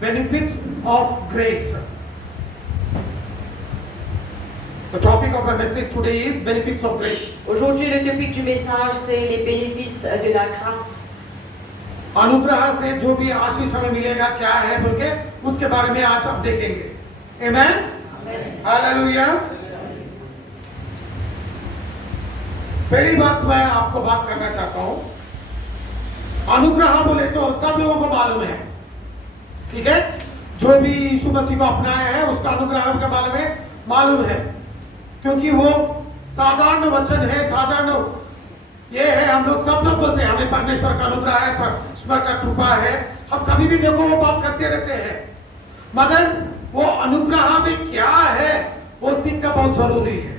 benefits of grace. The topic of my message today is benefits of grace. Aujourd'hui, le topic du message, c'est les bénéfices de la grâce. अनुग्रह से जो भी आशीष हमें मिलेगा क्या है बोल के उसके बारे में आज आप देखेंगे. Amen. Hallelujah. पहली बात मैं आपको बात करना चाहता हूं. अनुग्रह बोले तो सब लोगों को मालूम है, ठीक है. जो भी यीशु मसीह को अपनाया है उसका अनुग्रह के बारे में मालूम है, क्योंकि वो साधारण वचन है. साधारण ये है, हम लोग सब लोग बोलते हैं हमें परमेश्वर का अनुग्रह है, परमेश्वर का कृपा है. हम कभी भी देखो वो बात करते रहते हैं, मगर वो अनुग्रह में क्या है वो सीखना बहुत जरूरी है.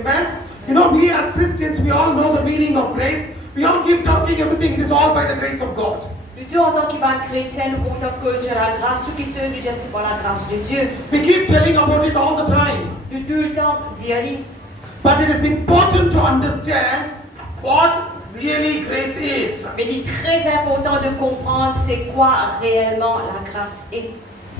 Amen. You know, we as Christians, we all know the meaning of grace. We all keep talking everything. It is all by the grace of God. Plutôt en tant qu'Ivan chrétien, nous comptons que sur la grâce, tout qui se veut dire c'est par la grâce de Dieu. We keep telling about it all the time. De tout le temps d'y aller. But it is important to understand what really grace is. Mais il est très important de comprendre c'est quoi réellement la grâce est.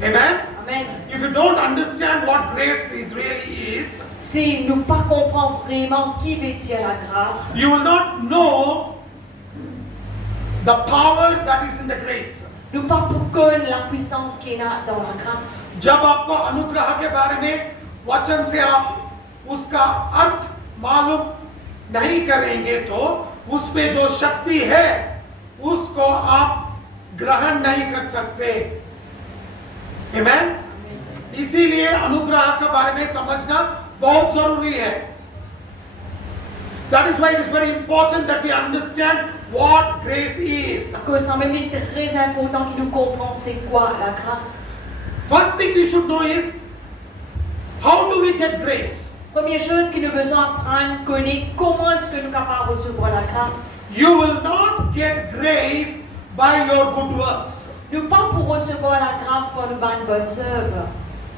Amen. Amen. If you don't understand what grace really is, Si nous pas comprenons vraiment qui veut dire la grâce, you will not know the power that is in the grace. nous pas pour connaître la puissance qui est là dans la grâce. जब आपको अनुग्रह के बारे में वचन से आप उसका अर्थ मालूम नहीं करेंगे तो उसमें जो शक्ति है उसको आप ग्रहण नहीं कर सकते. Amen? इसीलिए अनुग्रह के बारे में समझना बहुत जरूरी है. That is why it is very important that we understand what grace is. À cause en même il est très important que nous comprenions c'est quoi la grâce. First thing we should know is how do we get grace? Première chose que nous avons besoin d'apprendre, connaître comment est-ce que nous sommes capables de recevoir la grâce. You will not get grace by your good works. Nous pas pour recevoir la grâce par nos bonnes œuvres.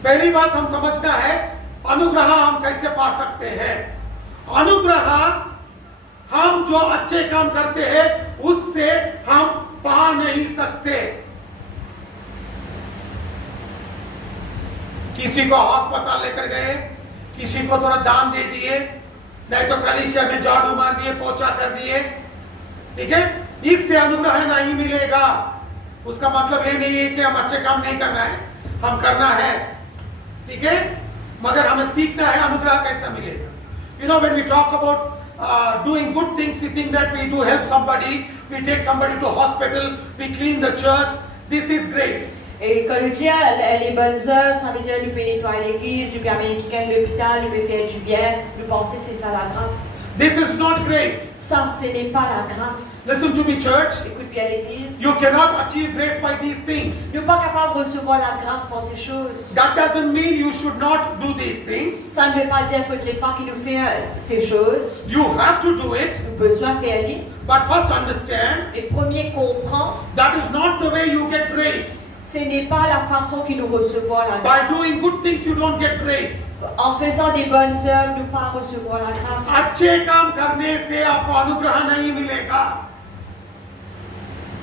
पहली बात हम समझना है अनुग्रह हम कैसे पा सकते हैं. अनुग्रह हम जो अच्छे काम करते हैं उससे हम पा नहीं सकते. किसी को अस्पताल लेकर गए, किसी को थोड़ा दान दे दिए, नहीं तो कलीसिया में झाड़ू मार दिए, पोछा कर दिए, ठीक है, इससे अनुग्रह नहीं मिलेगा. उसका मतलब ये नहीं है कि हम अच्छे काम नहीं करना है, हम करना है, ठीक है, मगर हमें सीखना है अनुग्रह कैसा मिलेगा. You know, when we talk about doing good things, we think that we do help somebody, we take somebody to hospital, we clean the church. This is grace. Et quand nous disons les bonnes œuvres, ça veut dire nous pouvons nettoyer l'église, nous pouvons amener quelqu'un de l'hôpital, nous pouvons faire du bien, nous pensons que c'est ça la grâce. This is not grace. Ça, ce n'est pas la grâce. Listen to me, church. Écoute bien l'église. You cannot achieve grace by these things. Nous ne sommes pas capables de recevoir la grâce pour ces choses. That doesn't mean you should not do these things. Ça ne veut pas dire qu'il ne faudrait pas qu'il nous fasse ces choses. You have to do it. Nous besoin faire les. But first understand, Mais premier comprend, that is not the way you get grace. ce n'est pas la façon que nous recevons la By grâce. doing good things, you don't get grace. En faisant des bonnes œuvres, nous ne pas recevoir la grâce. अच्छे काम करने से आपको अनुग्रह नहीं मिलेगा.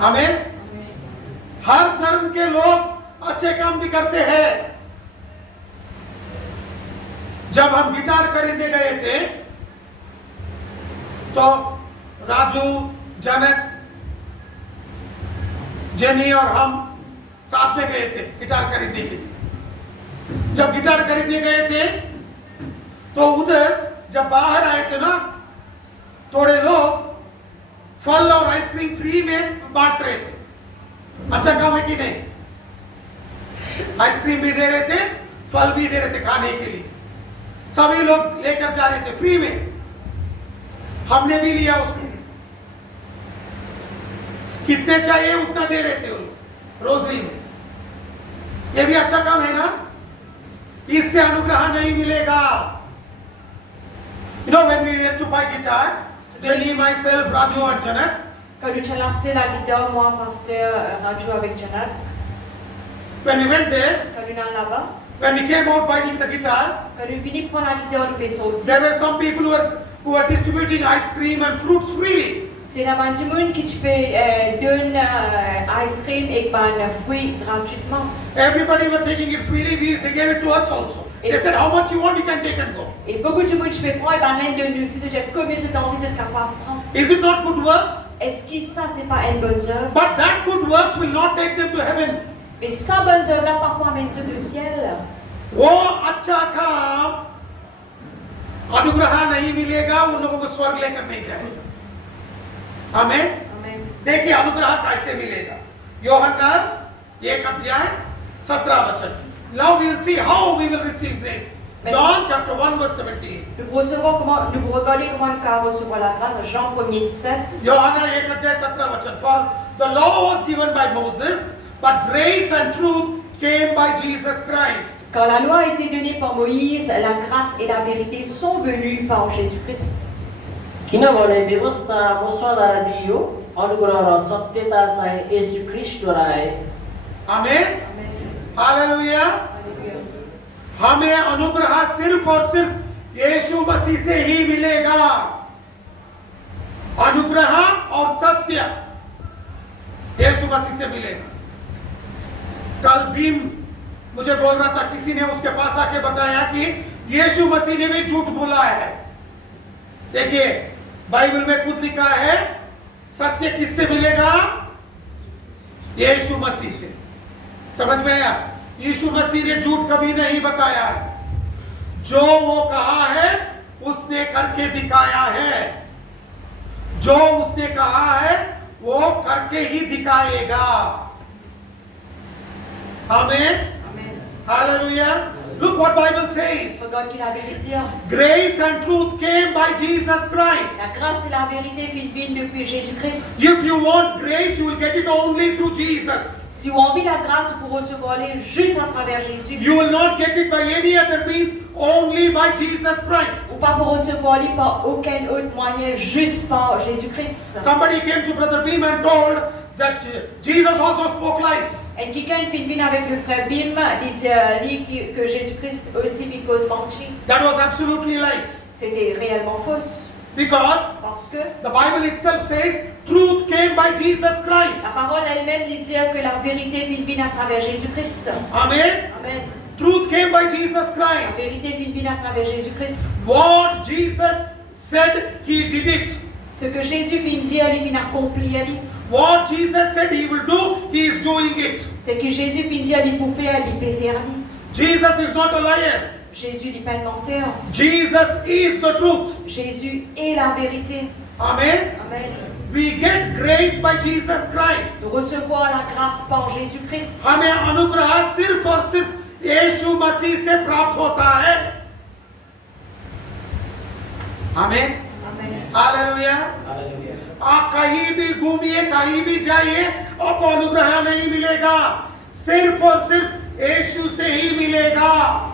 आमीन. हर धर्म के लोग अच्छे काम भी करते हैं. जब हम गिटार खरीदने गए थे तो राजू, जनक, जेनी और हम साथ में गए थे गिटार खरीदने के लिए. जब गिटार खरीदने गए थे तो उधर जब बाहर आए थे ना, थोड़े लोग फल और आइसक्रीम फ्री में बांट रहे थे. अच्छा काम है कि नहीं? आइसक्रीम भी दे रहे थे, फल भी दे रहे थे खाने के लिए. सभी लोग लेकर जा रहे थे फ्री में. हमने भी लिया उसमें. कितने चाहिए उतना दे रहे थे वो लोग रोजरी में. ये भी अच्छा काम है ना? इससे अनुग्रह नहीं मिलेगा. You know, when we went to buy guitar, Jenny, myself, Raju and Janak, Quand nous avons lancé la guitare, moi, pasteur Raju avec Janak, when we went there, quand nous allons là-bas, when we came out buying the guitar, quand nous finissons prendre la guitare, nous faisons sortir. there were some people who were distributing ice cream and fruits freely. C'est la manjamun qui te donne ice cream et ban fruits gratuitement. Everybody was taking it freely. They gave it to us also. They said, how much you want, you can take and go. Et beaucoup de monde fait prendre et ban l'un de nous si c'est combien de temps vous êtes capable de prendre. Is it not good works? Est-ce que ça c'est pas une bonne œuvre? But that good works will not take them to heaven. Mais ça bonne œuvre là pas pour amener au ciel. वो अच्छा काम अनुग्रह नहीं मिलेगा, उन लोगों को स्वर्ग लेकर नहीं जाएगा। आमेन। Amen. देखिए अनुग्रह कैसे मिलेगा। यूहन्ना 1:17 Now we will see how we will receive grace. John chapter 1 verse 17. Nous regardons comment nous pouvons recevoir la grâce. Jean 1:17. यूहन्ना 1:17 For the law was given by Moses, but grace and truth came by Jesus Christ. Quand la loi a été donnée par Moïse, la grâce et la vérité sont venues par Jésus-Christ. किनभने व्यवस्था मुसाद्वारा दिइयो अनुग्रह र सत्यता चाहिँ येशू ख्रीष्टद्वारा आए। आमेन। हालेलुया। हमें अनुग्रह सिर्फ और सिर्फ यीशु मसीह से ही मिलेगा। अनुग्रह और सत्य यीशु मसीह से मिलेगा। कल भीम मुझे बोल रहा था, किसी ने उसके पास आके बताया कि यीशु मसीह ने भी झूठ बोला है। देखिए बाइबल में खुद लिखा है, सत्य किससे मिलेगा? यीशु मसीह से। समझ में आया? यीशु मसीह ने झूठ कभी नहीं बताया है। जो वो कहा है उसने करके दिखाया है। जो उसने कहा है वो करके ही दिखाएगा। आमीन। Hallelujah. Look what Bible says. Regarde qu'il avait dit. Grace and truth came by Jesus Christ. La grâce et la vérité viennent depuis Jésus-Christ. If you want grace, you will get it only through Jesus. Si vous avez la grâce pour recevoir les juste à travers Jésus. You will not get it by any other means, only by Jesus Christ. Ou pas pour recevoir les par aucun autre moyen, juste par Jésus-Christ. Somebody came to Brother Beam and told that Jesus also spoke lies. Et quelqu'un qui vient avec le frère Bim, il dit que Jésus-Christ aussi lui cause mentir. That was absolutely lies. C'était réellement fausse. Parce que the Bible itself says truth came by Jesus Christ. La parole elle-même dit que la vérité vient à travers Jésus-Christ. Amen. Amen. Truth came by Jesus La Christ. vérité vient à travers Jésus-Christ. What Jesus said, he did it. Ce que Jésus vient dire, il vient accomplir. What Jesus said he will do, he is doing it. Ce que Jésus vient dire, il peut faire, il peut faire. Jesus is not a liar. Jésus n'est pas un menteur. Jesus is the truth. Jésus est la vérité. Amen. Amen. We get grace by Jesus Christ. De recevoir la grâce par Jésus-Christ. हमें अनुग्रह सिर्फ और सिर्फ यीशु मसीह से प्राप्त होता है। आमेन। हालेलुया। आप कहीं भी घूमिए, कहीं भी जाइए, आपको अनुग्रह नहीं मिलेगा, सिर्फ और सिर्फ यीशु से ही मिलेगा।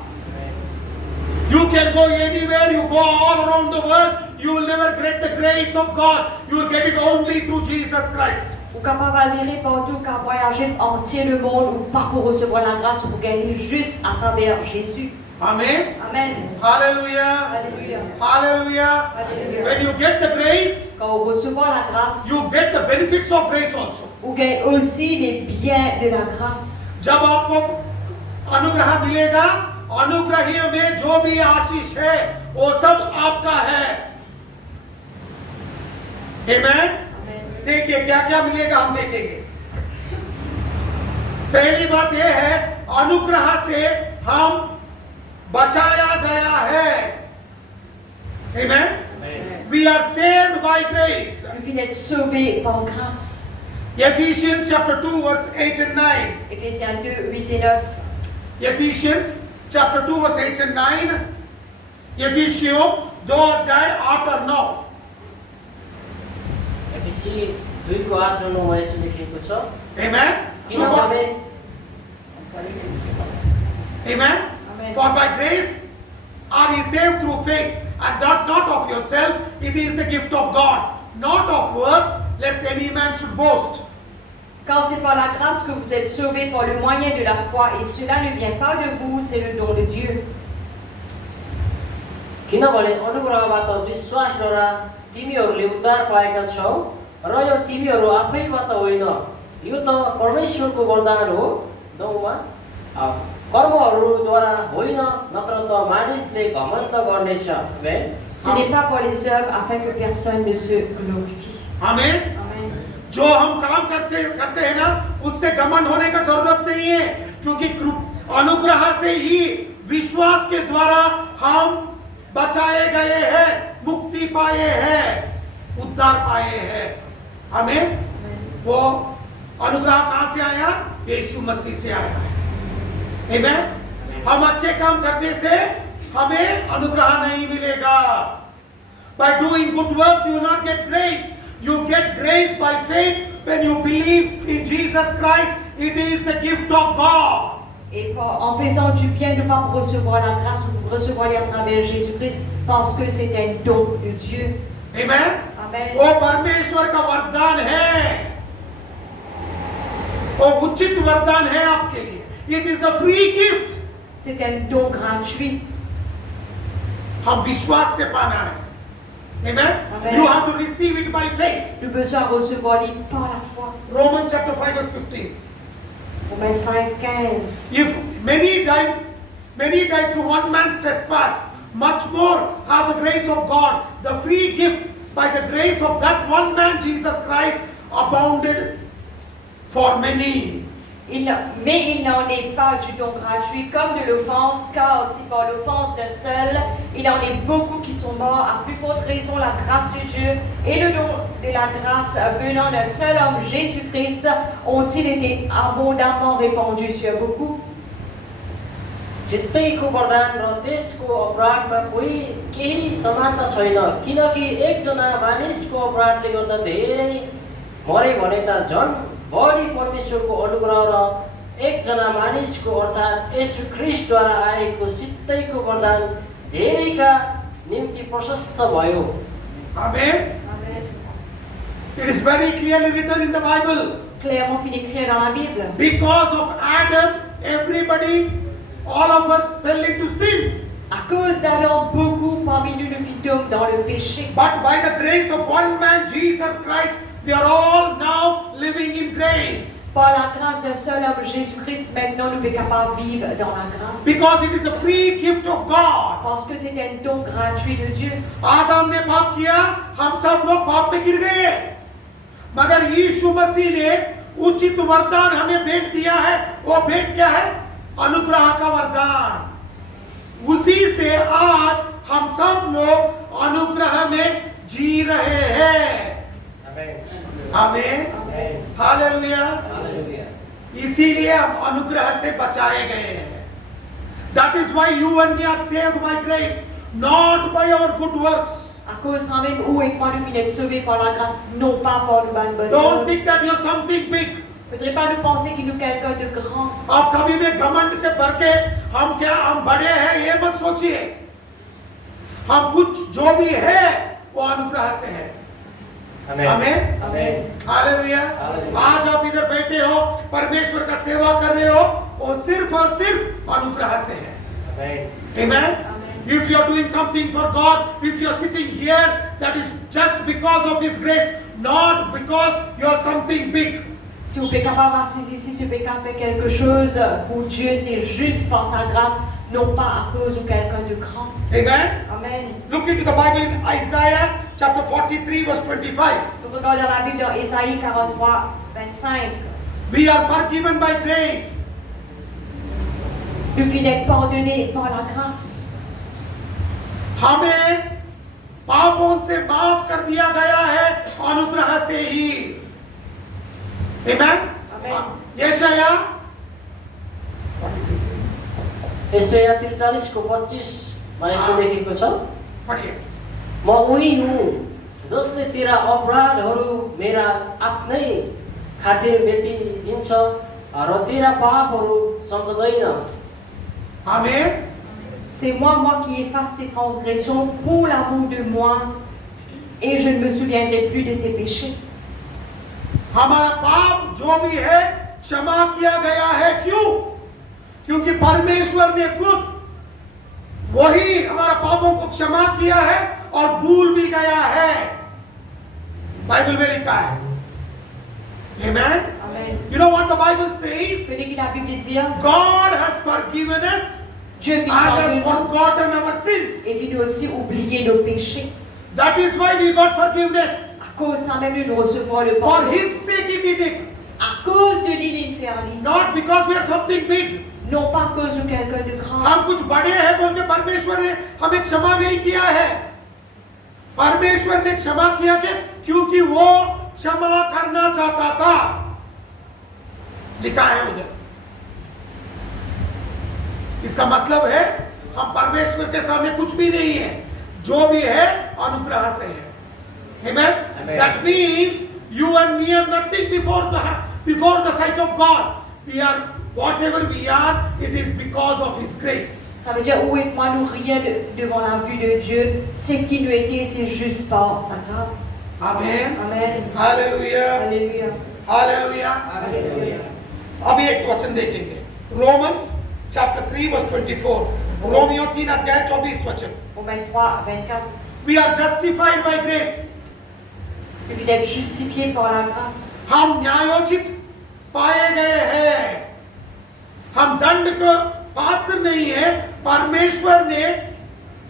You can go anywhere, you go all around the world, you will never get the grace of God. You will get it only through Jesus Christ. Ou capable d'aller partout, qu'à voyager entier le monde, ou pas pour recevoir la grâce, pour gagner juste à travers Jésus. Amen. Amen. Hallelujah. Alléluia. Hallelujah. Alléluia. When you get the grace, Quand on reçoit la grâce, you get the benefits of grace also. on gagne aussi les biens de la grâce. जब आपको अनुग्रह मिलेगा, अनुग्रह में जो भी आशीष है वो सब आपका है। Amen. देखिए क्या क्या मिलेगा, हम देखेंगे। पहली बात यह है, अनुग्रह से हम बचाया गया है। Amen. We are saved by grace. Le fait d'être sauvé par grâce. Ephesians chapter 2 verse 8 and 9. Éphésiens 2, 8 et 9. Ephesians chapter 2 verse 8 and 9. Ephesians 2 अध्याय 8 और 9. एफिसी 2 को 8 र 9 मा यसो लेखिएको छ। Amen. किनभने Amen. Amen. For by grace are ye saved through faith, and that not of yourself, it is the gift of God, not of works, lest any man should boast. Car c'est par la grâce que vous êtes sauvés par le moyen de la foi, et cela ne vient pas de vous, c'est le don de Dieu. किनभने अनुग्रहबाट विश्वासद्वारा तिमीहरूले उद्धार पाएका छौ, र यो तिमीहरू आफैबाट होइन, यो त परमेश्वरको वरदान हो। 9मा कर्महरूद्वारा होइन, नत्र त मानिसले घमण्ड गर्नेछ। आमेन। Ce n'est pas pour les œuvres afin que personne ne se glorifie. आमीन। Amen. जो हम काम करते हैं ना, उससे घमंड होने का जरूरत नहीं है, क्योंकि अनुग्रह से ही विश्वास के द्वारा हम बचाए गए हैं, मुक्ति पाए हैं, उद्धार पाए हैं। हमें वो अनुग्रह कहां से आया? यीशु मसीह से आया है। आमीन। हम अच्छे काम करने से हमें अनुग्रह नहीं मिलेगा। By doing good works you will not get grace. You get grace by faith when you believe in Jesus Christ. It is the gift of God. Et en faisant du bien, ne pas recevoir la grâce ou recevoir à travers Jésus-Christ, parce que c'est un don de Dieu. Amen. Amen. वो परमेश्वर का वरदान है, वो उचित वरदान है आपके लिए। It is a free gift. C'est un don gratuit. हम विश्वास से पाना है। Amen. Amen. You have to receive it by faith. Nous besoin recevoir l'île par la foi. Romans chapter 5 verse 15. Romains 5, 15. If many died through one man's trespass, much more have the grace of God, the free gift by the grace of that one man, Jesus Christ, abounded for many. Mais il n'en est pas du don gratuit comme de l'offense, car si par l'offense d'un seul, il en est beaucoup qui sont morts, à plus forte raison la grâce de Dieu et le don de la grâce venant d'un seul homme, Jésus-Christ, ont-ils été abondamment répandus sur beaucoup. सित्तैको वरदान र त्यसको अपराधमा केही समानता छैन, किनकि एकजना मानिसको अपराधले गर्दा धेरै मरे भने त झन् बढी परमेश्वरको अनुग्रह र एकजना मानिसको अर्थात् येशू ख्रीष्टद्वारा आएको सित्तैको वरदान धेरैका निम्ति प्रशस्त भयो। Amen. Amen. It is very clearly written in the Bible. Clairement fait écrire dans la Bible. Because of Adam, everybody, all of us fell into sin. À cause d'Adam, beaucoup parmi nous nous fîmes dans le péché. But by the grace of one man, Jesus Christ, we are all now living in grace. Par la grâce d'un seul homme, Jésus-Christ, maintenant nous sommes capables de vivre dans la grâce. Because it is a free gift of God. Parce que c'est un don gratuit de Dieu. आदम ने पाप किया, हम सब लोग पाप में गिर गए, मगर यीशु मसीह ने उचित वरदान हमें भेंट दिया है। वो भेंट क्या है? अनुग्रह का वरदान। उसी से आज हम सब लोग अनुग्रह में जी रहे हैं। आमीन। हालेलुया। इसीलिए हम अनुग्रह से बचाए गए हैं। That is why you and me are saved by grace, not by our good works. À cause quand même où et quand nous finissons d'être sauvés par la grâce, non pas par nos bonnes Don't œuvres. think that you're something big. Ne faudrait pas nous penser que nous quelqu'un de grand. आप कभी भी घमंड से भर के हम बड़े हैं ये मत सोचिए। हम कुछ जो भी है वो अनुग्रह से है। आमीन। हालेलुया। आज आप इधर बैठे हो, परमेश्वर का सेवा कर रहे हो, वो सिर्फ और सिर्फ अनुग्रह से है। Amen. If you are doing something for God, if you are sitting here, that is just because of His grace, not because you are something big. Si vous êtes capable d'assis ici, si vous êtes capable de faire quelque chose pour Dieu, c'est juste par sa grâce, non pas à cause de quelqu'un de grand. Amen. Amen. Look into the Bible in Isaiah chapter 43 verse 25. Nous regardons la Bible dans Ésaïe 43, 25. We are forgiven by grace. Nous finissons d'être pardonnés par la grâce. हमें पापों से माफ कर दिया गया है अनुग्रह से ही। Amen. Amen. यशाया यशाया 43को 25मा यसो लेखेको छ, पढ़िए। म उही हुँ जसले तेरा अपराधहरू मेरा आफ्नै खातिर मेटिदिन्छ र तेरा पापहरू सम्झँदैन। आमीन। C'est moi qui efface tes transgressions pour l'amour de moi, et je ne me souviendrai plus de tes péchés. हमारा पाप जो भी है क्षमा किया गया है। क्यों? क्योंकि परमेश्वर ने खुद वही हमारा पापों को क्षमा किया है और भूल भी गया है। बाइबल में लिखा है। Amen. Amen. You know what the Bible says? Ce que la Bible dit, God has forgiven us Dieu and vient has pardonner forgotten our sins. et vient aussi oublier nos péchés. That is why we got forgiveness. À cause ça même nous recevons le For pardon. His sake He did it. À cause de l'île infernale. Not because we are something big. Non pas à cause de quelqu'un de grand. हम कुछ बड़े हैं बोल के परमेश्वर ने हमें क्षमा नहीं किया है। परमेश्वर ने क्षमा किया कि क्योंकि वो क्षमा करना चाहता था। लिखा है उधर। इसका मतलब है हम परमेश्वर के सामने कुछ भी नहीं है, जो भी है अनुग्रह से है। Amen? Amen. That means you and me are nothing before the sight of God. We are whatever we are, it is because of His grace. Ça veut dire où et moi nous rien devant la vue de Dieu. Ce qui nous était, c'est juste par sa grâce. Amen. Amen. Hallelujah. Alléluia. Hallelujah. Alléluia. अभी एक वचन देखेंगे, Romans chapter 3 verse 24. रोमियो 3 अध्याय 24 वचन. Romains 3, 24. We are justified by grace. Le fait d'être justifié par la grâce. हम न्यायोचित पाए गए हैं। हम दंड को पात्र नहीं है। परमेश्वर ने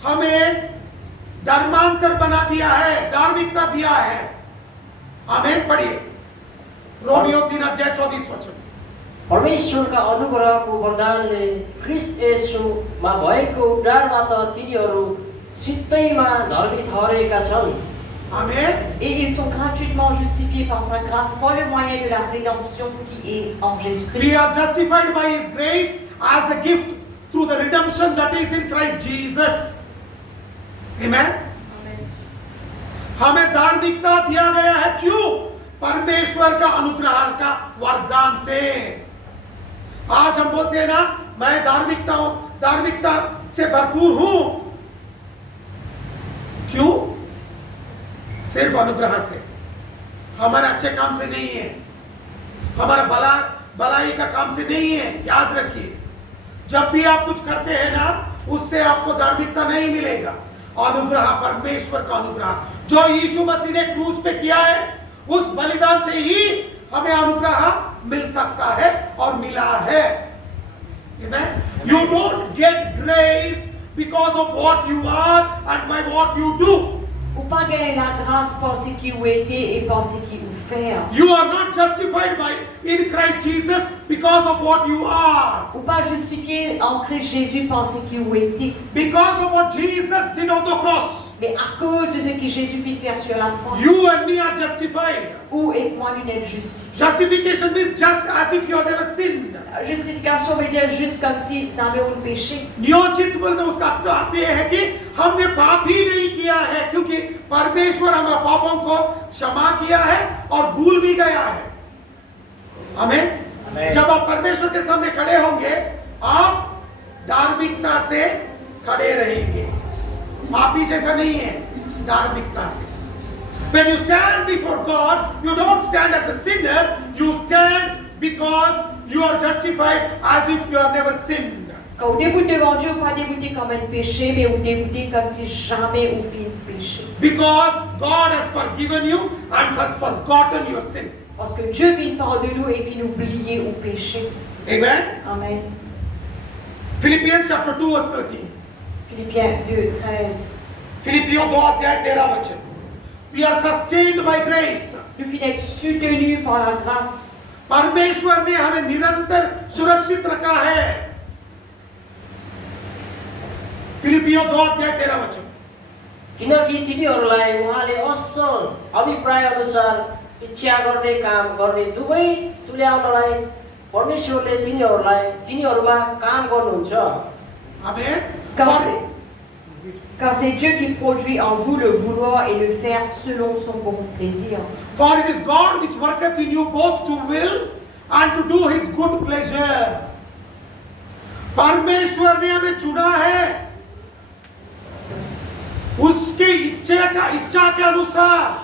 हमें धर्मांतर बना दिया है, धार्मिकता दिया है। आमीन। पढ़िए रोमियो 3 अध्याय 24 वचन। परमेश्वरका अनुग्रहको वरदानले ख्रीष्ट येशूमा भएको उद्धारबाट तिनीहरू सित्तैमा धर्मी ठहरेका छन्। आमीन। Et ils sont gratuitement justifiés par sa grâce par le moyen de la rédemption qui est en We Jésus-Christ. are justified by His grace as a gift through the redemption that is in Christ Jesus. Amen. Amen. हमें धार्मिकता दिया गया है, क्यों? परमेश्वर का अनुग्रह का वरदान से। आज हम बोलते हैं ना, मैं धार्मिकता से भरपूर हूं। क्यों? सिर्फ अनुग्रह से। हमारे अच्छे काम से नहीं है, हमारा भलाई का काम से नहीं है। याद रखिए, जब भी आप कुछ करते हैं ना, उससे आपको धार्मिकता नहीं मिलेगा। अनुग्रह, परमेश्वर का अनुग्रह जो यीशु मसीह ने क्रूस पे किया है, उस बलिदान से ही हमें अनुग्रह मिल सकता है और मिला है। Amen? You don't get grace because of what you are and by what you do. Ou pas gagner la grâce par ce qui vous était et par ce qui vous fait. You are not justified in Christ Jesus because of what you are. Ou pas justifié en Christ Jésus par ce qui vous était. Because of what Jesus did on the cross. Mais à cause de ce que Jésus fit faire sur la croix. You and me are justified. Où et moi nous d'être justifiés. Justification means just as if you have never sinned. Justification veut dire juste comme si ça avait un péché. न्योचित बोलते उसका अर्थ यह है कि हमने पाप ही नहीं किया है, क्योंकि परमेश्वर हमारे पापों को क्षमा किया है और भूल भी गया है। आमीन। जब आप परमेश्वर के सामने खड़े होंगे, आप धार्मिकता से खड़े रहेंगे। पापी जैसा नहीं है, धार्मिकता से। When you stand before God, you don't stand as a sinner, you stand because you are justified as if you have never sinned. Quand vous déboutez devant Dieu, pas déboutez comme un péché, mais vous déboutez comme si jamais vous fait péché. Because God has forgiven you and has forgotten your sin. Parce que Dieu vient pardonner nous et vient oublier au péché. Amen. Amen. Philippians chapter 2 verse 13. Philippiens 2, 13. Philippiens 2 अध्याय 13 वचन. We are sustained by grace. Nous finissons d'être soutenus par la grâce. परमेश्वर ने हमें निरंतर सुरक्षित रखा है। फिलिपियों 2 अध्याय 13 वचन। किनकि तिनीहरूलाई उहाँले असल अभिप्राय अनुसार इच्छा गर्ने काम गर्ने दुवै तुल्याउनलाई परमेश्वरले तिनीहरूमा काम गर्नुहुन्छ। आमेन। Car c'est Dieu qui produit en vous le vouloir et le faire selon son bon plaisir. For it is God which worketh in you both to will and to do His good pleasure. परमेश्वर ने हमें चुना है उसकी इच्छा के अनुसार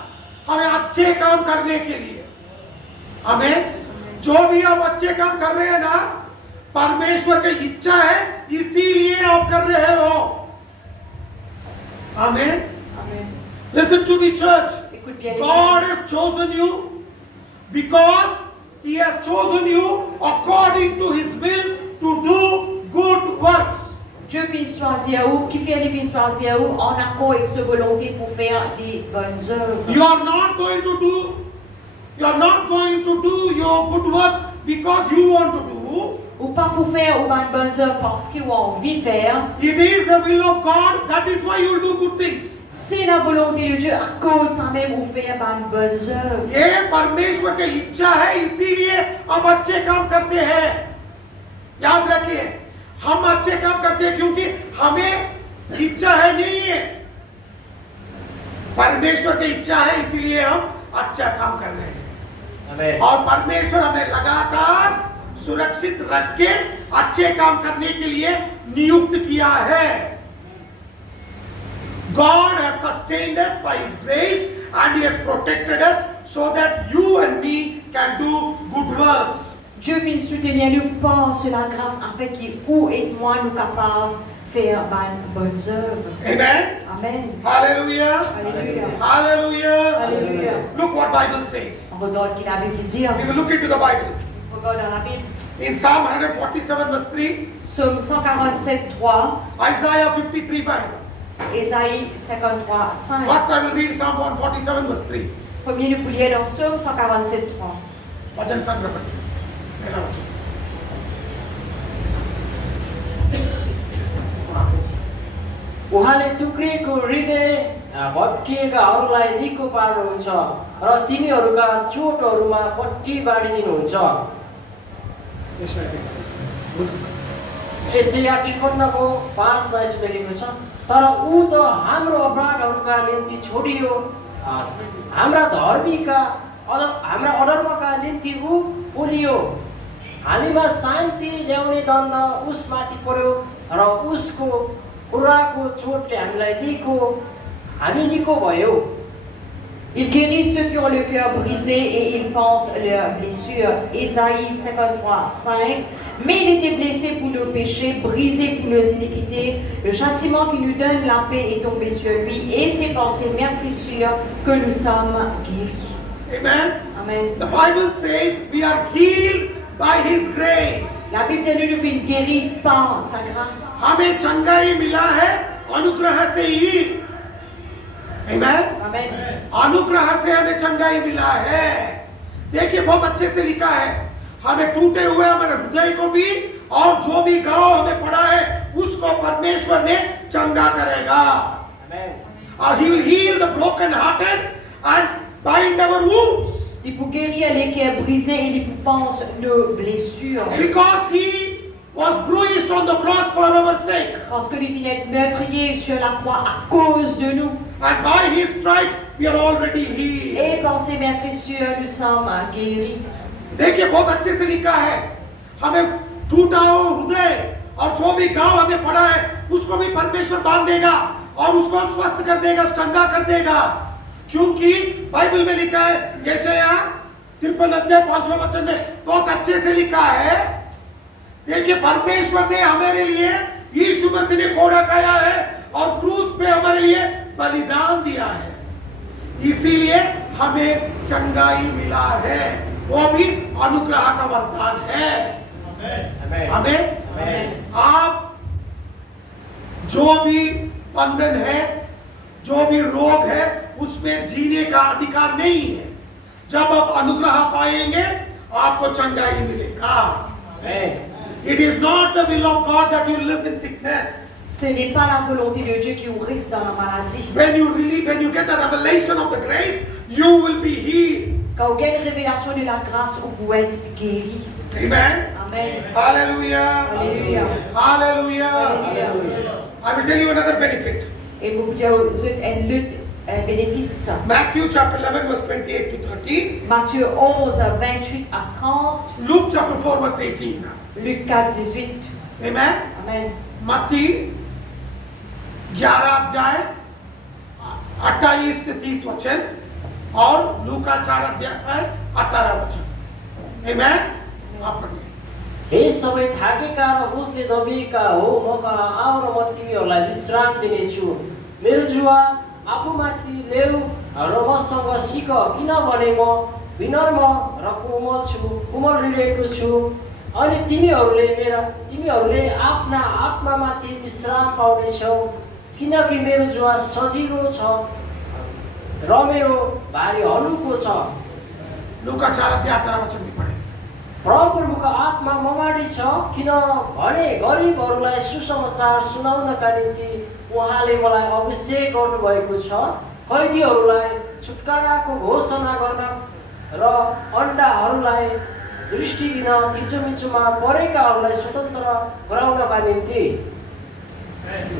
हमें अच्छे काम करने के लिए। हमें जो भी आप अच्छे काम कर रहे हैं ना, परमेश्वर की इच्छा है, इसीलिए आप कर रहे हो। Amen. Amen. Listen to me, church. Écoute bien God l'Église. has chosen you because He has chosen you according to His will to do good works. Dieu vient choisir où, qui fait les vient choisir où, en accord avec sa volonté pour faire des bonnes œuvres. You are not going to do your good works because you want to do. Ou pas pour faire ou bonnes œuvres parce qu'ils ont envie de faire. It is the will of God. That is why you will do good things. C'est la volonté de Dieu à cause ça même ou faire bonnes œuvres. ये परमेश्वर की इच्छा है, इसीलिए हम अच्छे काम करते हैं. याद रखिए, हम अच्छे काम करते हैं क्योंकि हमें इच्छा है नहीं है. परमेश्वर की इच्छा है, इसीलिए हम अच्छा काम कर रहे हैं. Amen. और परमेश्वर हमें लगातार सुरक्षित रख के अच्छे काम करने के लिए नियुक्त किया है. God has sustained us by His grace and He has protected us so that you and me can do good works. Dieu vient soutenir nous par la grâce afin qu'il ou et moi nous capables de faire bonnes œuvres. Amen. Amen. Hallelujah. Alléluia. Hallelujah. Alléluia. Look what Bible says. On regarde ce que la Bible dit. We will look into the Bible. On regarde dans la Bible. In Psalm 147 verse 3, Psaume 147, 3, Isaiah 53 5. Ésaïe 53, 5. First I will read Psalm 147 verse 3. Premier, nous poulions dans Psaume 147, 3. वचन संग्रह पढ़िए. पहला वचन. उहाँले टुक्रिएको हृदय भत्किएकाहरूलाई निको पार्नुहुन्छ र तिनीहरूका चोटहरूमा पट्टी बाँडिदिनुहुन्छ. एसाया 53को 5:22 लेखेको छ, तर ऊ त हाम्रो अपराधहरूका निम्ति छोडियो, हाम्रा अधर्मका निम्ति ऊ पोलियो. हामीमा शान्ति ल्याउने दण्ड उसमाथि पर्यो र उसको खुराको चोटले हामीलाई हामी निको भयो. Il guérit ceux qui ont le cœur brisé et il pense leurs blessures. Ésaïe 53, 5. Mais il était blessé pour nos péchés, brisé pour nos iniquités. Le châtiment qui nous donne la paix est tombé sur lui et ses pensées meurtrissures que nous sommes guéris. Amen. Amen. The Bible says we are healed by His grace. La Bible dit nous sommes guéris par sa grâce. हमें चंगाई मिला है अनुग्रह से ही. Amen. Amen. अनुग्रह से हमें चंगाई मिला है. देखिए बहुत अच्छे से लिखा है, हमें टूटे हुए हमारे हृदय को भी और जो भी घाव हमें पड़ा है उसको परमेश्वर ने चंगा करेगा. और He will heal the broken hearted and bind our wounds. Il pour guérir les cœurs brisés et il pense nos blessures. Because He was bruised on the cross for our sake. Parce que lui vient être meurtrier sur la croix à cause de nous. And by His stripes we are already healed. Et par ses meurtrissures, nous sommes guéris. देखिए बहुत अच्छे से लिखा है, हमें टूटा हुआ हृदय और जो भी घाव हमें पड़ा है उसको भी परमेश्वर बांध देगा और उसको स्वस्थ कर देगा, चंगा कर देगा. क्योंकि बाइबल में लिखा है, यशायाह 53 अध्याय 5वां वचन में बहुत अच्छे से लिखा है. देखिए परमेश्वर ने हमारे लिए यीशु मसीह ने कोड़ा खाया है और क्रूस पे हमारे लिए बलिदान दिया है, इसीलिए हमें चंगाई मिला है. वो भी अनुग्रह का वरदान है. हमें आप जो भी बंधन है, जो भी रोग है, उसमें जीने का अधिकार नहीं है. जब आप अनुग्रह पाएंगे आपको चंगाई मिलेगा. It is not the will of God that you live in sickness. Ce n'est pas la volonté de Dieu qui vous reste dans la maladie. When you get a revelation of the grace, you will be healed. Quand vous avez une révélation de la grâce, vous pouvez être guéri. Amen. Amen. Hallelujah. Alléluia. Hallelujah. Alléluia. I will tell you another benefit. Et vous dites un lutte, un bénéfice. Matthew chapter 11 verse 28 to 30. Matthieu 11, 28 à 30. Luke chapter 4 verse 18. Luc 4, 18. Amen. Amen. मत्ती 11 अध्याय 28 से 30 वचन और लूका 4 अध्याय 18 वचन. Amen. आप पढ़िए. हे सबै थाकेका र बोझले दबिएका हो, म कहाँ आऊ र म तिमीहरूलाई विश्राम दिनेछु. मेरो जुवा आफूमाथि ल्याऊ र मसँग सिक किनभने म विनम्र र कोमल हृदयको छु अनि तिमीहरूले आफ्ना आत्मामाथि विश्राम पाउनेछौ किनकि मेरो जुवा सजिलो छ र मेरो भारी हलुको छ। लूका 4:18 वचन भी पढ़े। परमप्रभुको आत्मा ममाथि छ किनभने गरिबहरूलाई सुसमाचार सुनाउनका निम्ति उहाँले मलाई अभिषेक गर्नुभएको छ, कैदीहरूलाई छुटकाराको घोषणा गर्न र अन्धाहरूलाई दृष्टि दिन, थिचोमिचोमा परेकाहरूलाई स्वतन्त्र गराउनका निम्ति।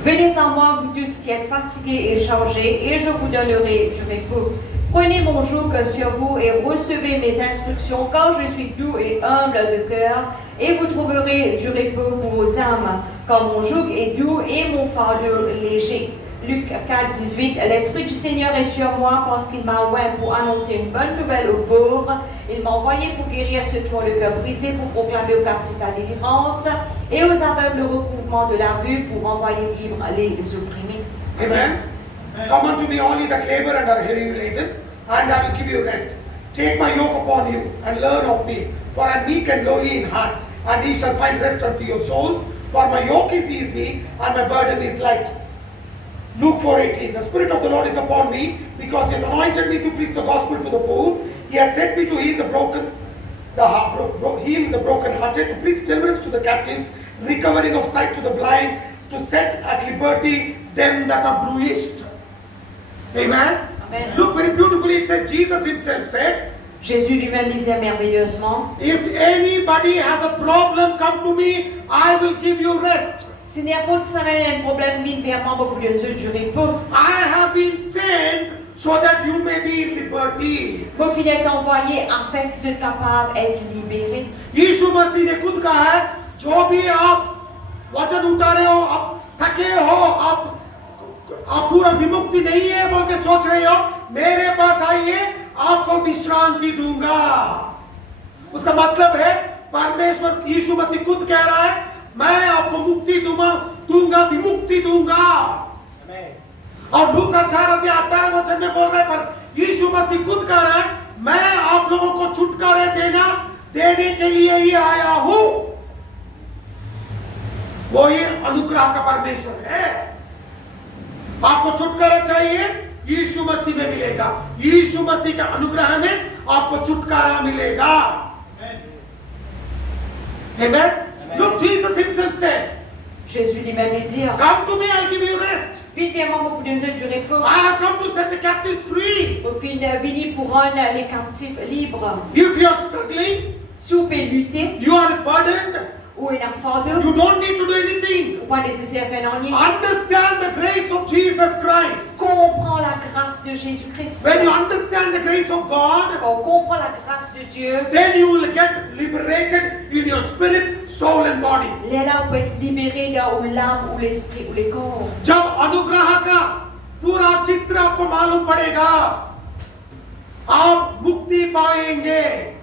Venez à moi, vous tous qui êtes fatigués et chargés, et je vous donnerai du repos. Prenez mon joug sur vous et recevez mes instructions, car je suis doux et humble de cœur, et vous trouverez du repos pour vos âmes, car mon joug est doux et mon fardeau léger. Luc 4:18. L'Esprit du Seigneur est sur moi parce qu'il m'a oint pour annoncer une bonne nouvelle aux pauvres. Il m'a envoyé pour guérir ceux qui ont le cœur brisé, pour proclamer aux captifs la délivrance et aux aveugles le recouvrement de la vue, pour envoyer libres les opprimés. Amen. Come unto me, all ye that labor and are heavy laden, and I will give you rest. Take my yoke upon you and learn of me, for I am meek and lowly in heart, and ye shall find rest unto your souls. For my yoke is easy and my burden is light. Luke 4:18. The Spirit of the Lord is upon me, because He has anointed me to preach the gospel to the poor. He has sent me to heal the brokenhearted, to preach deliverance to the captives, recovering of sight to the blind, to set at liberty them that are bruised. Amen. Amen. Look very beautifully. It says Jesus Himself said, Jésus lui-même disait merveilleusement, "If anybody has a problem, come to me. I will give you rest." si n'importe qui a un problème, viens vers moi pour lui donner du repos. I have been sent so that you may be in liberty. Mon fils est envoyé afin que soient capables d'être libérés. यीशु मसीह ने खुद कहा है, जो भी आप वचन उठा रहे हो, आप थके हो, आप पूरा विमुक्ति नहीं है बोल के सोच रहे हो, मेरे पास आइए, आपको विश्रांति दूंगा। उसका मतलब है परमेश्वर यीशु मसीह खुद कह रहा है, मैं आपको मुक्ति दूंगा, विमुक्ति दूंगा। और लूका 4:18 वचन में बोल रहे, पर यीशु मसीह खुद कह रहा है, मैं आप लोगों को छुटकारे देने के लिए ही आया हूं। वो ही अनुग्रह का परमेश्वर है। आपको छुटकारा चाहिए, यीशु मसीह में मिलेगा। यीशु मसीह के अनुग्रह में आपको छुटकारा मिलेगा। Amen. Look, Jesus Himself said, Jésus lui-même lui dit, "Come to me, I'll give you rest. viens vers moi pour vous donner du repos. I have come to set the captives free." Au fin, venez pour rendre les captifs libres. If you are struggling, Si vous pouvez lutter, you are burdened, ou un fardeau, you don't need to do anything. pas nécessaire de faire rien. Understand the grace of Jesus Christ. Comprends la grâce de Jésus-Christ. When you understand the grace of God, Quand on comprend la grâce de Dieu, then you will get liberated in your spirit, soul and body. là on peut être libéré dans l'âme ou l'esprit ou le corps. जब अनुग्रह का पूरा चित्र आपको मालूम पड़ेगा, आप मुक्ति पाएंगे।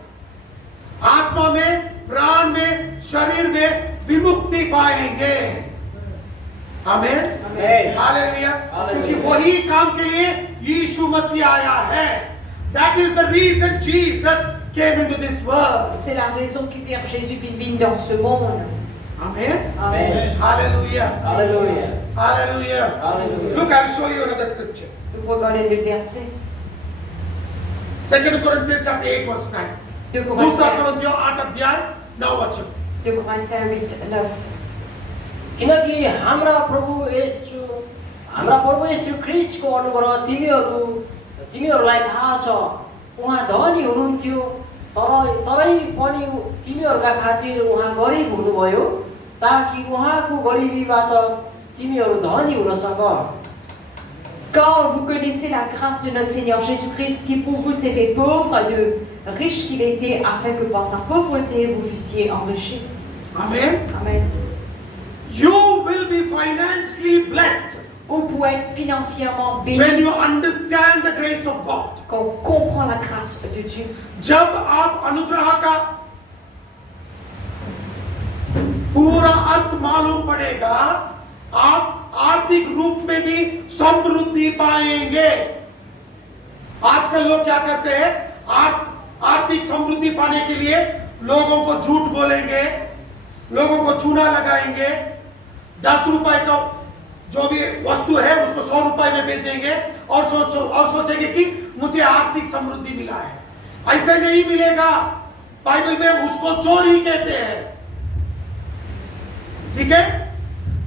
आत्मा में, प्राण में, शरीर में विमुक्ति पाएंगे। आमीन। हालेलुया। क्योंकि वही काम के लिए यीशु मसीह आया है। That is the reason Jesus came into this world. C'est la raison qui fait que Jésus vienne dans ce monde. Amen. Amen. Hallelujah. Hallelujah. Hallelujah. Hallelujah. Look, I'll show you another scripture. Nous regardons le verset 2 Corinthians chapter 8 verse 9. 2 दूसरा Corinthiens कोरिन्थियों 8 अध्याय 9 वचन। 2 Corinthiens 8:9. किनकि हाम्रा प्रभु येशू ख्रीष्टको अनुग्रह तिमीहरूलाई थाहा छ। उहाँ धनी हुनुहुन्थ्यो, तरै पनि तिमीहरूका खातिर उहाँ गरिब हुनुभयो, ताकि उहाँको गरिबीबाट तिमीहरू धनी हुन सक। Quand vous connaissez la grâce de notre Seigneur Jésus-Christ, qui pour vous s'est fait pauvre, de riche qu'il était, afin que par sa pauvreté vous fussiez enrichis. Amen. Amen. You will be financially blessed Vous pouvez être financièrement when béni you understand the grace of God. quand on comprend la grâce de Dieu. जब आप अनुग्रह का पूरा अर्थ मालूम पड़ेगा, आप आर्थिक रूप में भी समृद्धि पाएंगे। आजकल लोग क्या करते हैं, आर्थिक समृद्धि पाने के लिए लोगों को झूठ बोलेंगे, लोगों को चूना लगाएंगे, 10 रुपए का जो भी वस्तु है उसको 100 रुपए में बेचेंगे और सोचेंगे कि मुझे आर्थिक समृद्धि मिला है। ऐसे नहीं मिलेगा। बाइबल में उसको चोरी कहते हैं। ठीक है,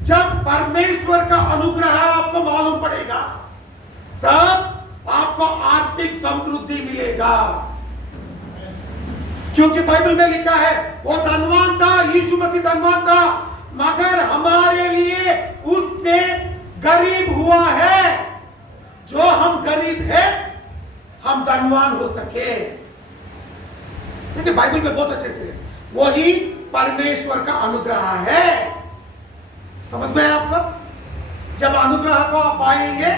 जब परमेश्वर का अनुग्रह आपको मालूम पड़ेगा तब आपको आर्थिक समृद्धि मिलेगा। क्योंकि बाइबल में लिखा है वो धनवान था, यीशु मसीह धनवान था, मगर हमारे लिए उसने गरीब हुआ है, जो हम गरीब है हम धनवान हो सके। देखिए बाइबल में बहुत अच्छे से वही परमेश्वर का अनुग्रह है। समझ में आया आपको? जब अनुग्रह को आप पाएंगे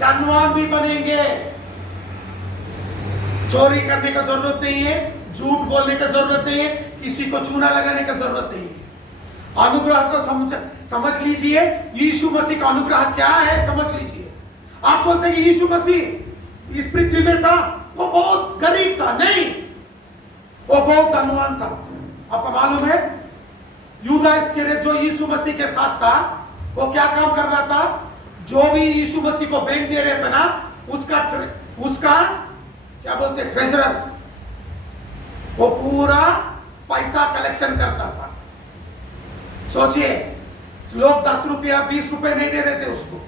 धनवान भी बनेंगे। चोरी करने का जरूरत नहीं है, झूठ बोलने का जरूरत नहीं है, किसी को चूना लगाने का जरूरत नहीं है। अनुग्रह को समझ लीजिए। यीशु मसीह का अनुग्रह क्या है समझ लीजिए। आप सोचते हैं कि यीशु मसीह इस पृथ्वी में था, वो बहुत गरीब था। नहीं, वो बहुत धनवान था। आपको मालूम है यूदा इस्करियोत जो यीशु मसीह के साथ था, वो क्या काम कर रहा था? जो भी यीशु मसीह को भेंट दे रहे थे ना, उसका क्या बोलते हैं, ट्रेजरर, वो पूरा पैसा कलेक्शन करता था। सोचिए, लोग 10 रुपया 20 रुपए नहीं दे रहे थे उसको,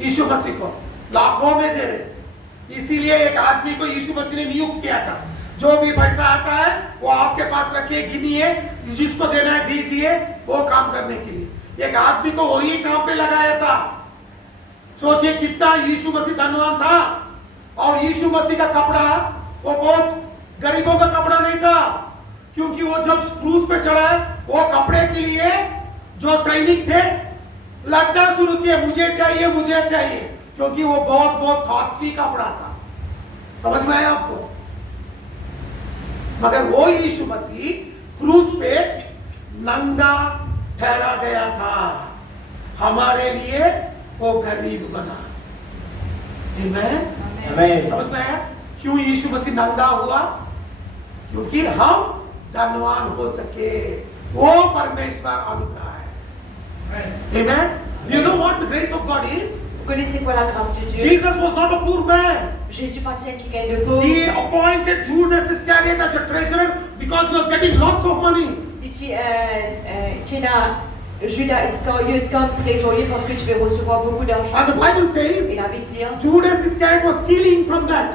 यीशु मसीह को लाखों में दे रहे थे। इसीलिए एक आदमी को यीशु मसीह ने नियुक्त किया था, जो भी पैसा आता है वो आपके पास रखिए, गिनिए, जिसको देना है दीजिए, वो काम करने के लिए एक आदमी को वही काम पे लगाया था। सोचिए कितना यीशु मसीह धनवान था। और यीशु मसीह का कपड़ा वो बहुत गरीबों का कपड़ा नहीं था, क्योंकि वो जब क्रूस पे चढ़ा वो कपड़े के लिए जो सैनिक थे लड़ना शुरू किए, मुझे चाहिए मुझे चाहिए, क्योंकि वो बहुत बहुत कॉस्टली कपड़ा था। समझ में आया आपको? मगर वो यीशु मसीह क्रूस पे नंगा ठहरा गया था, हमारे लिए वो गरीब बना। आमीन। समझ में आया क्यों यीशु मसीह नंगा हुआ? क्योंकि हम धनवान हो सके। वो परमेश्वर अनुग्रह है। Amen. You know what the grace of God is? Vous connaissez quoi la grâce de Dieu? Jesus was not a poor man. Jésus pas quelqu'un de pauvre. He appointed Judas Iscariot as a treasurer because he was getting lots of money. Il tient Judas Iscariot comme trésorier parce que tu vas recevoir beaucoup d'argent. And the Bible Et says la Bible dit, Judas Iscariot was stealing from that.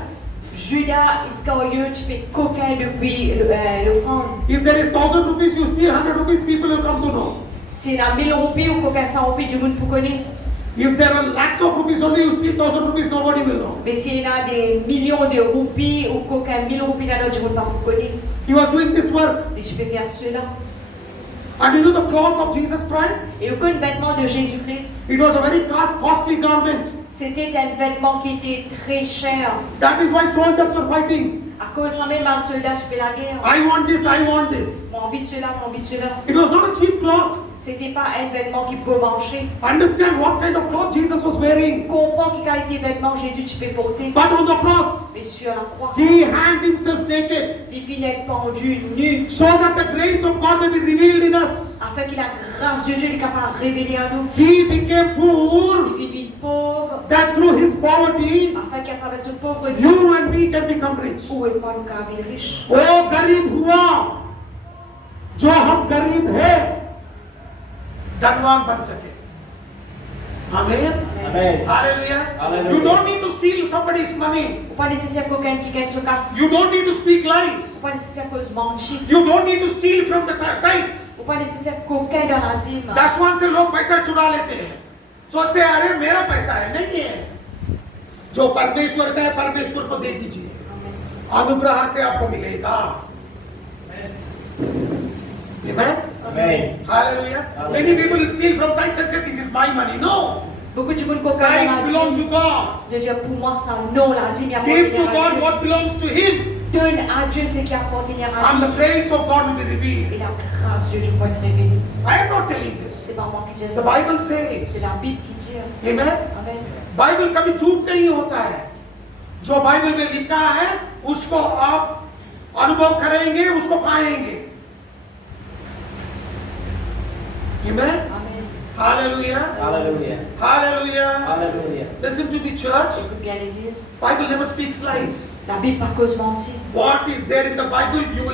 Judas Iscariot, tu fais coquin depuis l'offrande. If there is 1,000 rupees, you steal 100 rupees, people will come to know. S'il y a 1000 roupies ou coquin 100 roupies, du monde pour connaître. If there are lakhs of rupees only, you steal 1,000 rupees, nobody will know. Mais s'il y a des millions de roupies ou coquin 1000 roupies, là, du monde pas pour connaître. He was doing this work. Et tu peux faire cela. And you know the cloth of Jesus Christ? Et aucun vêtement de Jésus-Christ. It was a very costly garment. C'était un vêtement qui était très cher. That is why soldiers were fighting. À cause de même un soldat fait la guerre. I want this, I want this. Mon envie cela, mon envie cela. It was not a cheap cloth. C'était pas un vêtement qui peut manger. Understand what kind of cloth Jesus was wearing. Comprends quelle qualité de vêtement Jésus tu peux porter. But on the cross, Mais sur la croix, he hanged himself naked il finit pendu nu, so that the grace of God may be revealed in us. afin que la grâce de Dieu est capable de révéler à nous. He became poor Il vit pauvre, that through his poverty, afin qu'à travers ce pauvreté, you and me can become rich. où est pas nous capable riche. वो गरीब हुआ जो हम गरीब है धनवान बन सके। आमीन। Amen. Hallelujah. Hallelujah. You don't need to steal somebody's money. Pas nécessaire qu'aucun qui gagne se casse. You don't need to speak lies. Pas nécessaire que se mentir. You don't need to steal from the tithes. Pas nécessaire qu'aucun dans la dîme. दसवां से लोग पैसा चुरा लेते हैं, सोचते हैं अरे मेरा पैसा है। नहीं है, जो परमेश्वर का है परमेश्वर को दे दीजिए, अनुग्रह से आपको मिलेगा। Amen. Amen. Hallelujah. Many people will steal from tithes and say this is my money. No, Beaucoup de monde qui gagne tithes la belong to dîme. God. Je dis pour moi ça non la dîme il Give to appartient à God Dieu. what belongs to Him, Donne à Dieu ce qui appartient à and the lui. grace of God will be Et revealed. la grâce de Dieu va être révélée. I am not telling this. C'est pas moi qui dis The ça. Bible C'est says. la Bible qui dit. Amen. Amen. Bible कभी झूठ नहीं होता है। जो बाइबल में लिखा है उसको आप अनुभव करेंगे, उसको पाएंगे। Amen? Amen. Hallelujah. Hallelujah. Hallelujah. Hallelujah. Listen to me, church. Écoute bien l'Église. Bible never speaks lies. La Bible par cause mentit. What is there in the Bible, you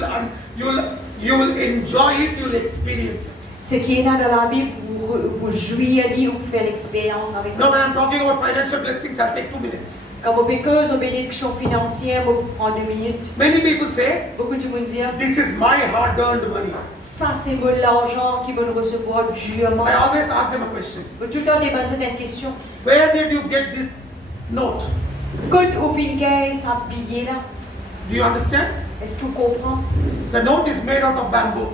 will enjoy it, you will experience it. Ce qui est là dans la Bible, vous jouir, lire ou faire l'expérience avec Now, nous. when I'm talking about financial blessings, I'll take 2 minutes. Quand vous péquez aux bénédictions financières, vous prenez 2 minutes. Many people say, Beaucoup de monde disent, this is my hard-earned money. ça c'est mon l'argent qui va nous recevoir durement. I always ask them a question. Vous tout le temps demander cette question. Where did you get this note? Quand au fin de ça billet là, Do you understand? est-ce que vous comprenez? The note is made out of bamboo.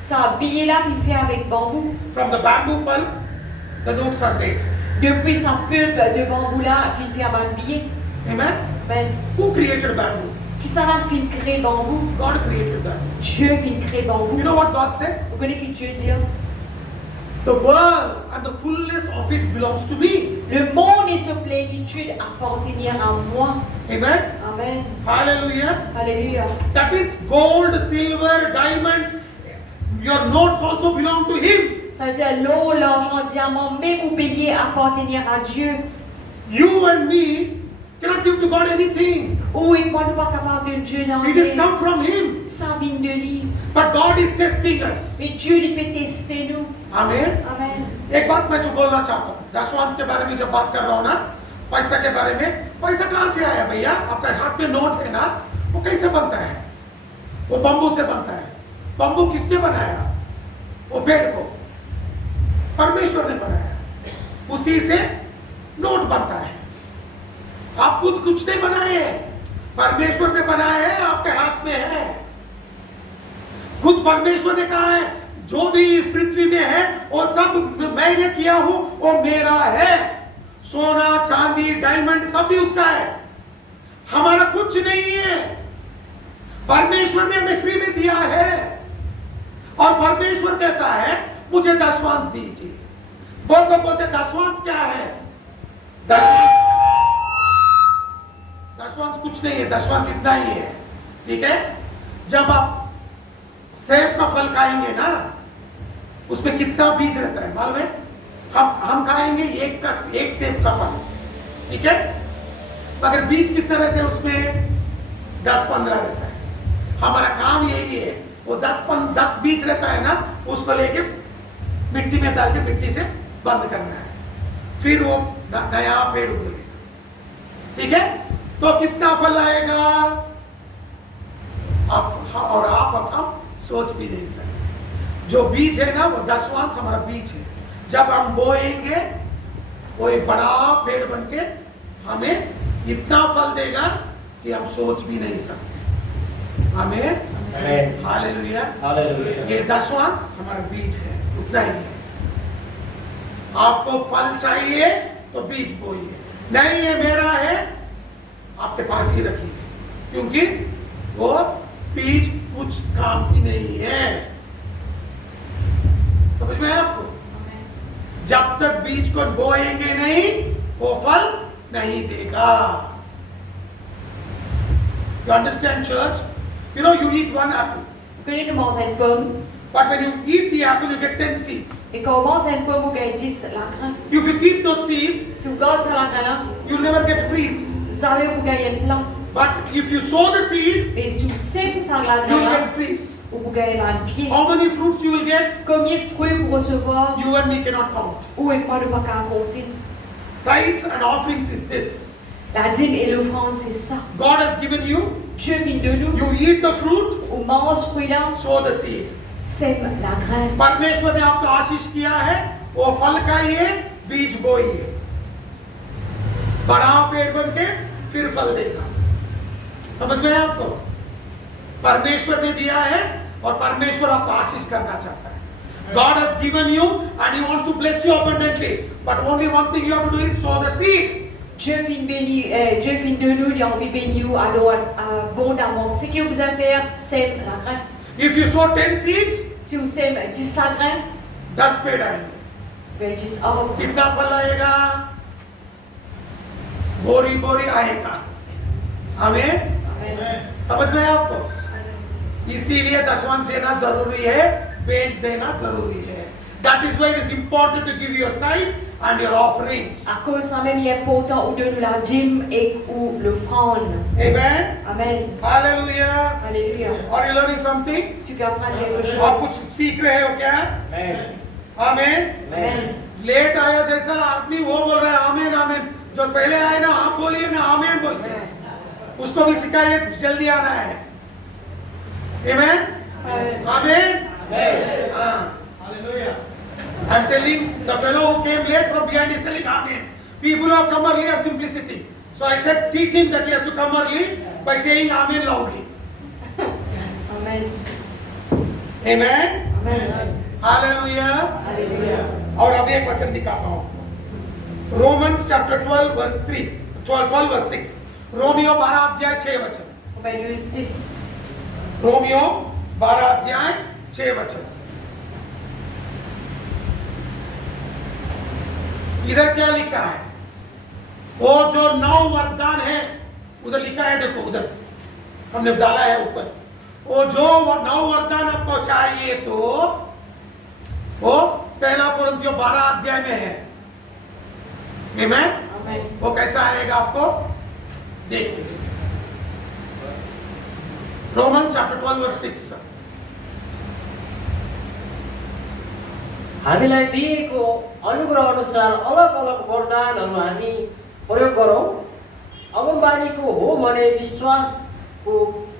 Ça billet là, il fait avec bambou. From the bamboo pulp, the notes are made. Depuis sa pulpe de bambou là, il fait avec billet. Amen? Ben, Who created bamboo? qui ça là, il crée bambou? God created bamboo. Dieu il crée bambou. You know what God said? Vous connaissez qui Dieu dit? The world and the fullness of it belongs to me. Le monde et sa plénitude appartenir à moi. Amen? Amen. Hallelujah. Alléluia. That means gold, silver, diamonds, your notes also belong to Him. Ça veut dire l'eau, l'argent, diamant, même ou bélier appartenir à Dieu. You and me cannot give to God anything. Ou et moi, nous pas capable de Dieu dans It has come from Him. ça vient de lui. But God is testing us. Mais Dieu, il peut tester nous. Amen. Amen. एक बात मैं जो बोलना चाहता हूँ, दशवांश के बारे में जब बात कर रहा हूँ ना, पैसा के बारे में, पैसा कहाँ से आया भैया? आपका हाथ में नोट है ना, वो कैसे बनता है? वो बम्बू से बनता है। बम्बू किसने बनाया? वो पेड़ को परमेश्वर ने बनाया। उसी से नोट बनता है। आप खुद कुछ नहीं बनाए हैं, परमेश्वर ने बनाया है, आपके हाथ में है। खुद परमेश्वर ने कहा है, जो भी इस पृथ्वी में है वो सब मैंने किया हूं, वो मेरा है। सोना, चांदी, डायमंड सब भी उसका है, हमारा कुछ नहीं है। परमेश्वर ने हमें फ्री में दिया है और परमेश्वर कहता है मुझे दशवांश दीजिए। बोलते बोलते दशवांश क्या है? दशवांश कुछ नहीं है, दशवांश इतना ही है। ठीक है? जब आप सेब का फल खाएंगे ना, उसमें कितना बीज रहता है मालूम है? हम खाएंगे एक सेब का फल, ठीक है? मगर बीज कितने रहते हैं उसमें? 10-15 रहता है। हमारा काम यही है, वो 10 बीज रहता है ना, उसको लेके मिट्टी में डाल के मिट्टी से बंद करना है, फिर वो नया पेड़ उगेगा। ठीक है? तो कितना फल आएगा? आप हम सोच भी नहीं सकते। जो बीज है ना, वो दशवांश हमारा बीज है। जब हम बोएंगे वो एक बड़ा पेड़ बनके हमें इतना फल देगा कि हम सोच भी नहीं सकते। आमीन। हालेलुया। ये दशवांश हमारा बीज है, उतना ही है। आपको फल चाहिए तो बीज बोइए, नहीं ये मेरा है, आपके पास ही रखिए, क्योंकि वो बीज कुछ काम की नहीं है। समझ में है आपको? जब तक बीज को बोएंगे नहीं, वो फल नहीं देगा। You understand, church? You know, you eat one apple, Vous connaissez de manger une pomme. but when you eat the apple, you get 10 seeds. Et quand on mange une pomme, vous gagnez 10 la graine. If you keep those seeds, Si vous gardez la graine, you'll never get trees. vous savez vous gagnez une plante. But if you sow the seed, Et si vous sèmez ça la you'll graine, get trees. vous gagnez un pied. How many fruits you will get? Combien de fruits vous recevoir? You and me cannot count. Ou et quoi de pas qu'à compter? Tithes and offerings is this. La dîme et l'offrande, c'est ça. God has given you, Dieu vient de nous. you eat the fruit, On mange ce fruit-là, sow the seed. sème la graine. परमेश्वर ने आपको आशीष किया है, वो फल खाइए, बीज बोइए, बड़ा पेड़ बन के फिर फल देगा। समझ में है आपको? परमेश्वर ने दिया है और परमेश्वर आपको आशीष करना चाहता है। God has given you and He wants to bless you abundantly, but only one thing you have to do is sow the seed. Dieu vient de nous, il a envie de bénir nous, alors abondamment. Ce que vous allez faire, sème la graine. If you sow 10 seeds, Si vous sèmez 10 la graine, 10 पेड़ आएंगे। vous gagnez 10 arbres. कितना फल आएगा? बोरी बोरी आएगा। आमीन। समझ में आया आपको? इसीलिए दशमांश देना जरूरी है, भेंट देना जरूरी है। That is why it is important to give your tithes and your offerings. À cause ça même, il est important ou de nous la dîme et ou l'offrande. Amen. Amen. Hallelujah. Alléluia. Are you learning something? Est-ce que tu apprends quelque आप chose? कुछ सीख रहे हो क्या? आमीन। Amen. Late आया जैसा आदमी वो बोल रहा है आमीन आमीन, जो पहले आए ना आप बोलिए ना आमीन बोलिए, उसको भी सिखाइए जल्दी आना है। आमीन आमीन। I'm telling the fellow who came late from behind is telling amen. People who have come early have simplicity. So I said teach him that he has to come early by saying amen loudly. Amen. Amen. Amen. Hallelujah. Alléluia. और अभी एक वचन दिखाता हूँ, Romans chapter 12 वर्स 3, 12 वर्स 6, रोमियो 12 अध्याय 6 वचन, On va lire 6. रोमियो 12 अध्याय 6 वचन। इधर क्या लिखा है? वो जो 9 वरदान है उधर लिखा है, देखो उधर हमने डाला है ऊपर, वो जो 9 वरदान आपको चाहिए तो वो पहला कोरिन्थियों 12 अध्याय में है। आमीन। Amen. वो कैसा आएगा आपको देखिए, रोमन्स चैप्टर 12 वर्स 6। हामीलाई दिएको अनुग्रह अनुसार अलग अलग वरदानहरू हामी प्रयोग गरौँ। अगमबानीको हो भने विश्वासको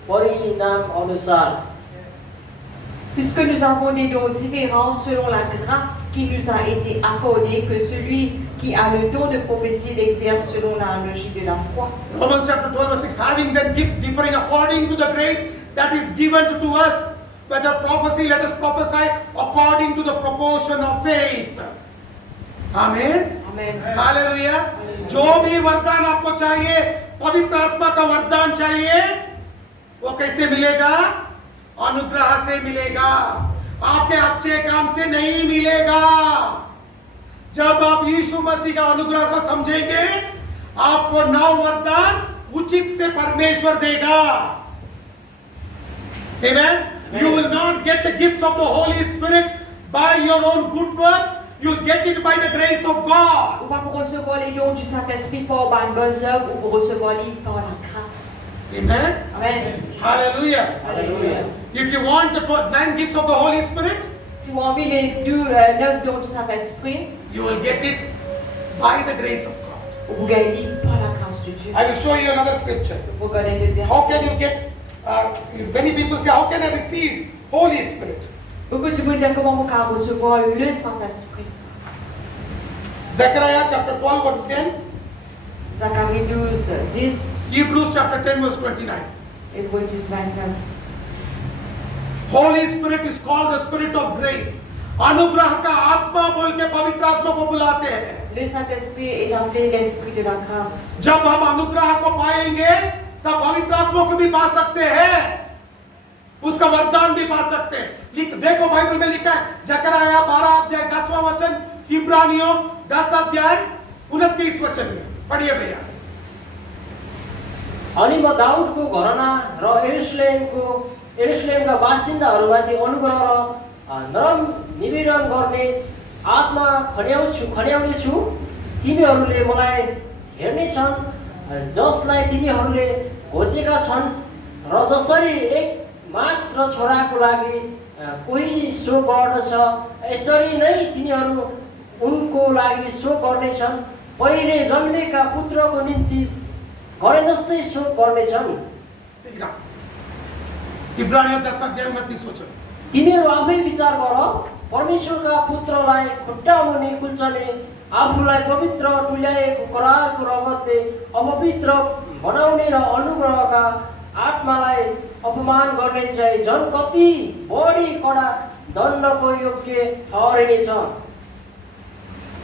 परिणाम अनुसार। Puisque nous avons des dons différents selon la grâce qui nous a été accordée, que celui qui a le don de prophétie l'exerce selon l'analogie de la foi. Romans chapter 12 verse 6, having then gifts differing according to the grace that is given to us, whether prophecy, let us prophesy according to the proportion of faith. Amen. Amen. Hallelujah. जो भी वरदान आपको चाहिए, पवित्र आत्मा का वरदान चाहिए, वो कैसे मिलेगा? अनुग्रह से मिलेगा, आपके अच्छे काम से नहीं मिलेगा। जब आप यीशु मसीह का अनुग्रह को समझेंगे, आपको 9 वरदान उचित से परमेश्वर देगा। Amen. You will not get the gifts of the Holy Spirit by your own good works. You will get it by the grace of God. Ou pas pour recevoir les dons du Saint-Esprit par par bonnes œuvres ou pour recevoir les par la grâce. Amen. Amen. Hallelujah. Hallelujah. If you want the 9 gifts of the Holy Spirit, Si vous avez les 9 dons du Saint-Esprit, you will get it by the grace of God. vous gagnez par la grâce de Dieu. I will show you another scripture. Vous gagnez le How can verset. you get? Many people say, how can I receive Holy Spirit? Beaucoup de monde disent comment vous pouvez recevoir le Saint-Esprit. Zechariah chapter 12 verse 10, Zacharie 12, 10, Hebrews chapter 10 verse 29. Hébreux 10, 29. Holy Spirit is called the Spirit of grace. अनुग्रह का आत्मा बोल के पवित्र आत्मा को बुलाते हैं। Le Saint-Esprit est appelé l'Esprit de la grâce. जब हम अनुग्रह को पाएंगे तब पवित्र आत्मा को भी पा सकते हैं, उसका वरदान भी पा सकते हैं। देखो बाइबल में लिखा है, जकरयाह 12 अध्याय 10वां वचन, इब्रानियों 10 अध्याय 29 वचन में पढ़िए भैया। अनि म दाउदको घराना र यरुशलेमका बासिन्दाहरूमाथि अनुग्रह र नरम निवेदन गर्ने आत्मा खन्याउने छु। तिमीहरूले मलाई हेर्नेछन्, जसलाई तिनीहरूले खोजेका छन्, र जसरी एक मात्र छोराको लागि कोही शोक गर्दछ, यसरी नै तिनीहरू उनको लागि शोक गर्नेछन्। पहिले जन्मेका पुत्रको निम्ति गरे जस्तै शोक गर्नेछन्। इब्रानियों 10 अध्याय 29 वचन। तिमीहरू आफै विचार गर, परमेश्वरका पुत्रलाई खुट्टा मुनि कुल्चने, आफूलाई पवित्र तुल्याएको करारको रगतले अपवित्र बनाउने र अनुग्रहका आत्मालाई अपमान गर्ने चाहिँ झन् कति बढी कडा दण्डको योग्य ठहरिनेछ।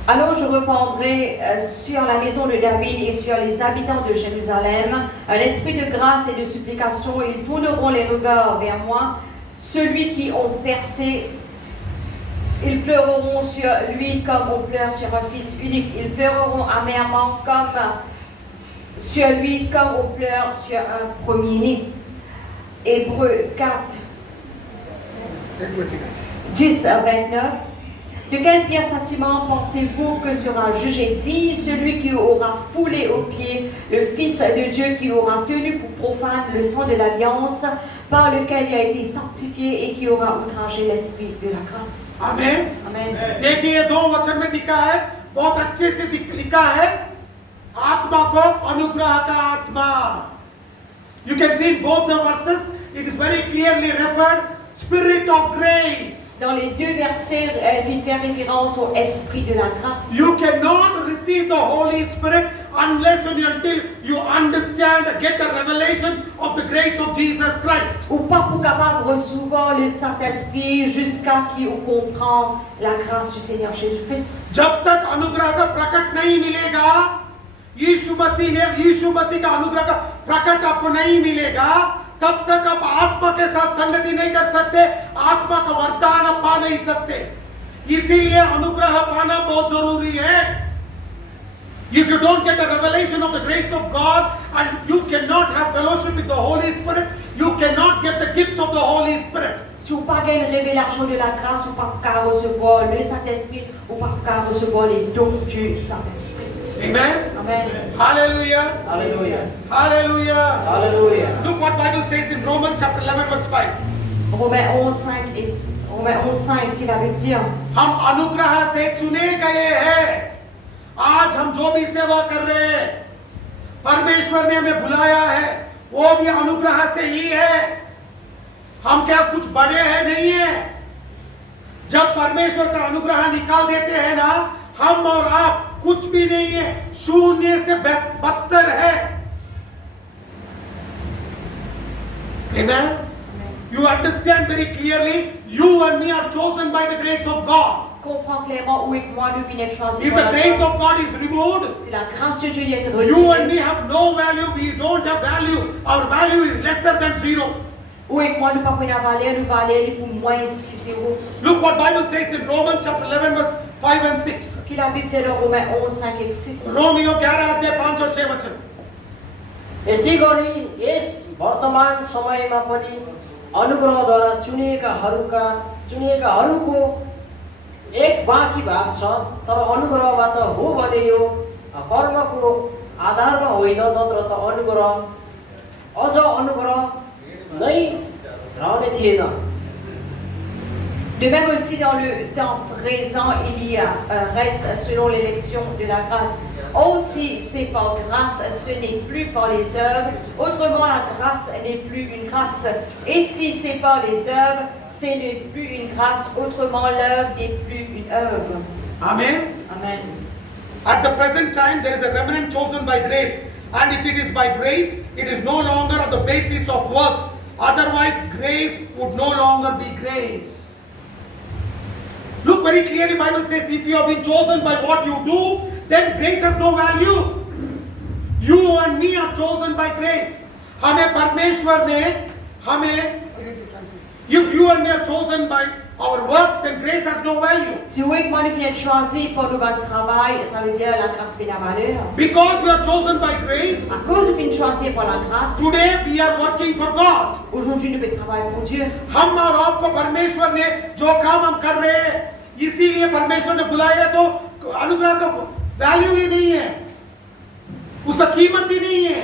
Alors je reprendrai sur la maison de David et sur les habitants de Jérusalem un esprit de grâce et de supplication. Ils tourneront les regards vers moi. Celui qui ont percé, ils pleureront sur lui comme on pleure sur un fils unique. Ils pleureront amèrement comme sur lui comme on pleure sur un premier-né. Hébreux 4, 10 à 29. De quel pire sentiment pensez-vous que sera jugé dit celui qui aura foulé aux pieds le Fils de Dieu, qui aura tenu pour profane le sang de l'alliance par lequel il a été sanctifié et qui aura outragé l'esprit de la grâce. आमीन। Amen. देखिए ये 2 वचन में लिखा है, बहुत अच्छे से लिखा है, आत्मा को अनुग्रह का आत्मा. You can see in both the verses, it is very clearly referred, Spirit of grace. Dans les deux versets, il fait référence au esprit de la grâce. You cannot receive the Holy Spirit unless and until you understand, get the revelation of the grace of Jesus Christ. Ou pas pour capable recevoir le Saint-Esprit jusqu'à qui on comprend la grâce du Seigneur Jésus-Christ. जब तक अनुग्रह का प्रकट नहीं मिलेगा, यीशु मसीह का अनुग्रह का प्रकट आपको नहीं मिलेगा, तब तक आप आत्मा के साथ संगति नहीं कर सकते, आत्मा का वरदान आप पा नहीं सकते. इसीलिए अनुग्रह पाना बहुत जरूरी है. If you don't get a revelation of the grace of God and you cannot have fellowship with the Holy Spirit, you cannot get the gifts of the Holy Spirit. Si vous n'avez pas une révélation de la grâce, vous ne pouvez pas recevoir le Saint-Esprit, vous ne pouvez pas recevoir les dons du Saint-Esprit. Amen. Amen. Hallelujah. Hallelujah. Hallelujah. Hallelujah. Look what Bible says in Romans chapter 11 verse 5. Romains 11:5 et Romains 11:5 qui va veut dire हम अनुग्रह से चुने गए हैं. आज हम जो भी सेवा कर रहे हैं, परमेश्वर ने हमें बुलाया है, वो भी अनुग्रह से ही है. हम क्या कुछ बड़े हैं? नहीं है. जब परमेश्वर का अनुग्रह निकाल देते हैं ना, हम और आप कुछ भी नहीं है, शून्य से बदतर है. Amen. You understand very clearly, you and me are chosen by the grace of God. comprend clairement où est que moi nous venons de choisir. If the grace of God is removed, Si la grâce de Dieu est you and me retirée, have no value. We don't have value. Our value is lesser than zero. où est que moi nous pas prenons valeur, nous valeur pour moins que zéro. Look what Bible says in Romans chapter 11 verse 5 and 6. Qui la Bible dit dans Romains 11, 5 et 6. रोमियो 11 अध्याय 5 और 6 वचन. यसै गरी यस वर्तमान समयमा पनि अनुग्रहद्वारा चुनिएकाहरूको एक बाँकी भाग छ, तर अनुग्रहबाट हो भने यो कर्मको आधारमा होइन, नत्र त अनुग्रह अझ अनुग्रह नै रहने थिएन. De même aussi dans le temps présent, il y a un reste selon l'élection de la grâce. Aussi, c'est par grâce, ce n'est plus par les œuvres. Autrement, la grâce n'est plus une grâce. Et si c'est par les œuvres, ce n'est plus une grâce. Autrement, l'œuvre n'est plus une œuvre. Amen. Amen. At the present time, there is a remnant chosen by grace. And if it is by grace, it is no longer on the basis of works. Otherwise, grace would no longer be grace. Look very clearly, Bible says, if you have been chosen by what you do, then grace has no value. You and me are chosen by grace. हमें परमेश्वर ने हमें, if you and me are chosen by our works, then grace has no value. Si vous et moi nous venons choisir pour nous votre travail, ça veut dire la grâce fait la valeur. Because we are chosen by grace, À cause de venir choisir pour la grâce, today we are working for God. aujourd'hui nous pouvons travailler pour Dieu. हम और आपको परमेश्वर ने जो काम हम कर रहे हैं, इसीलिए परमेश्वर ने बुलाया, तो अनुग्रह का वैल्यू ही नहीं है, उसका कीमत ही नहीं है.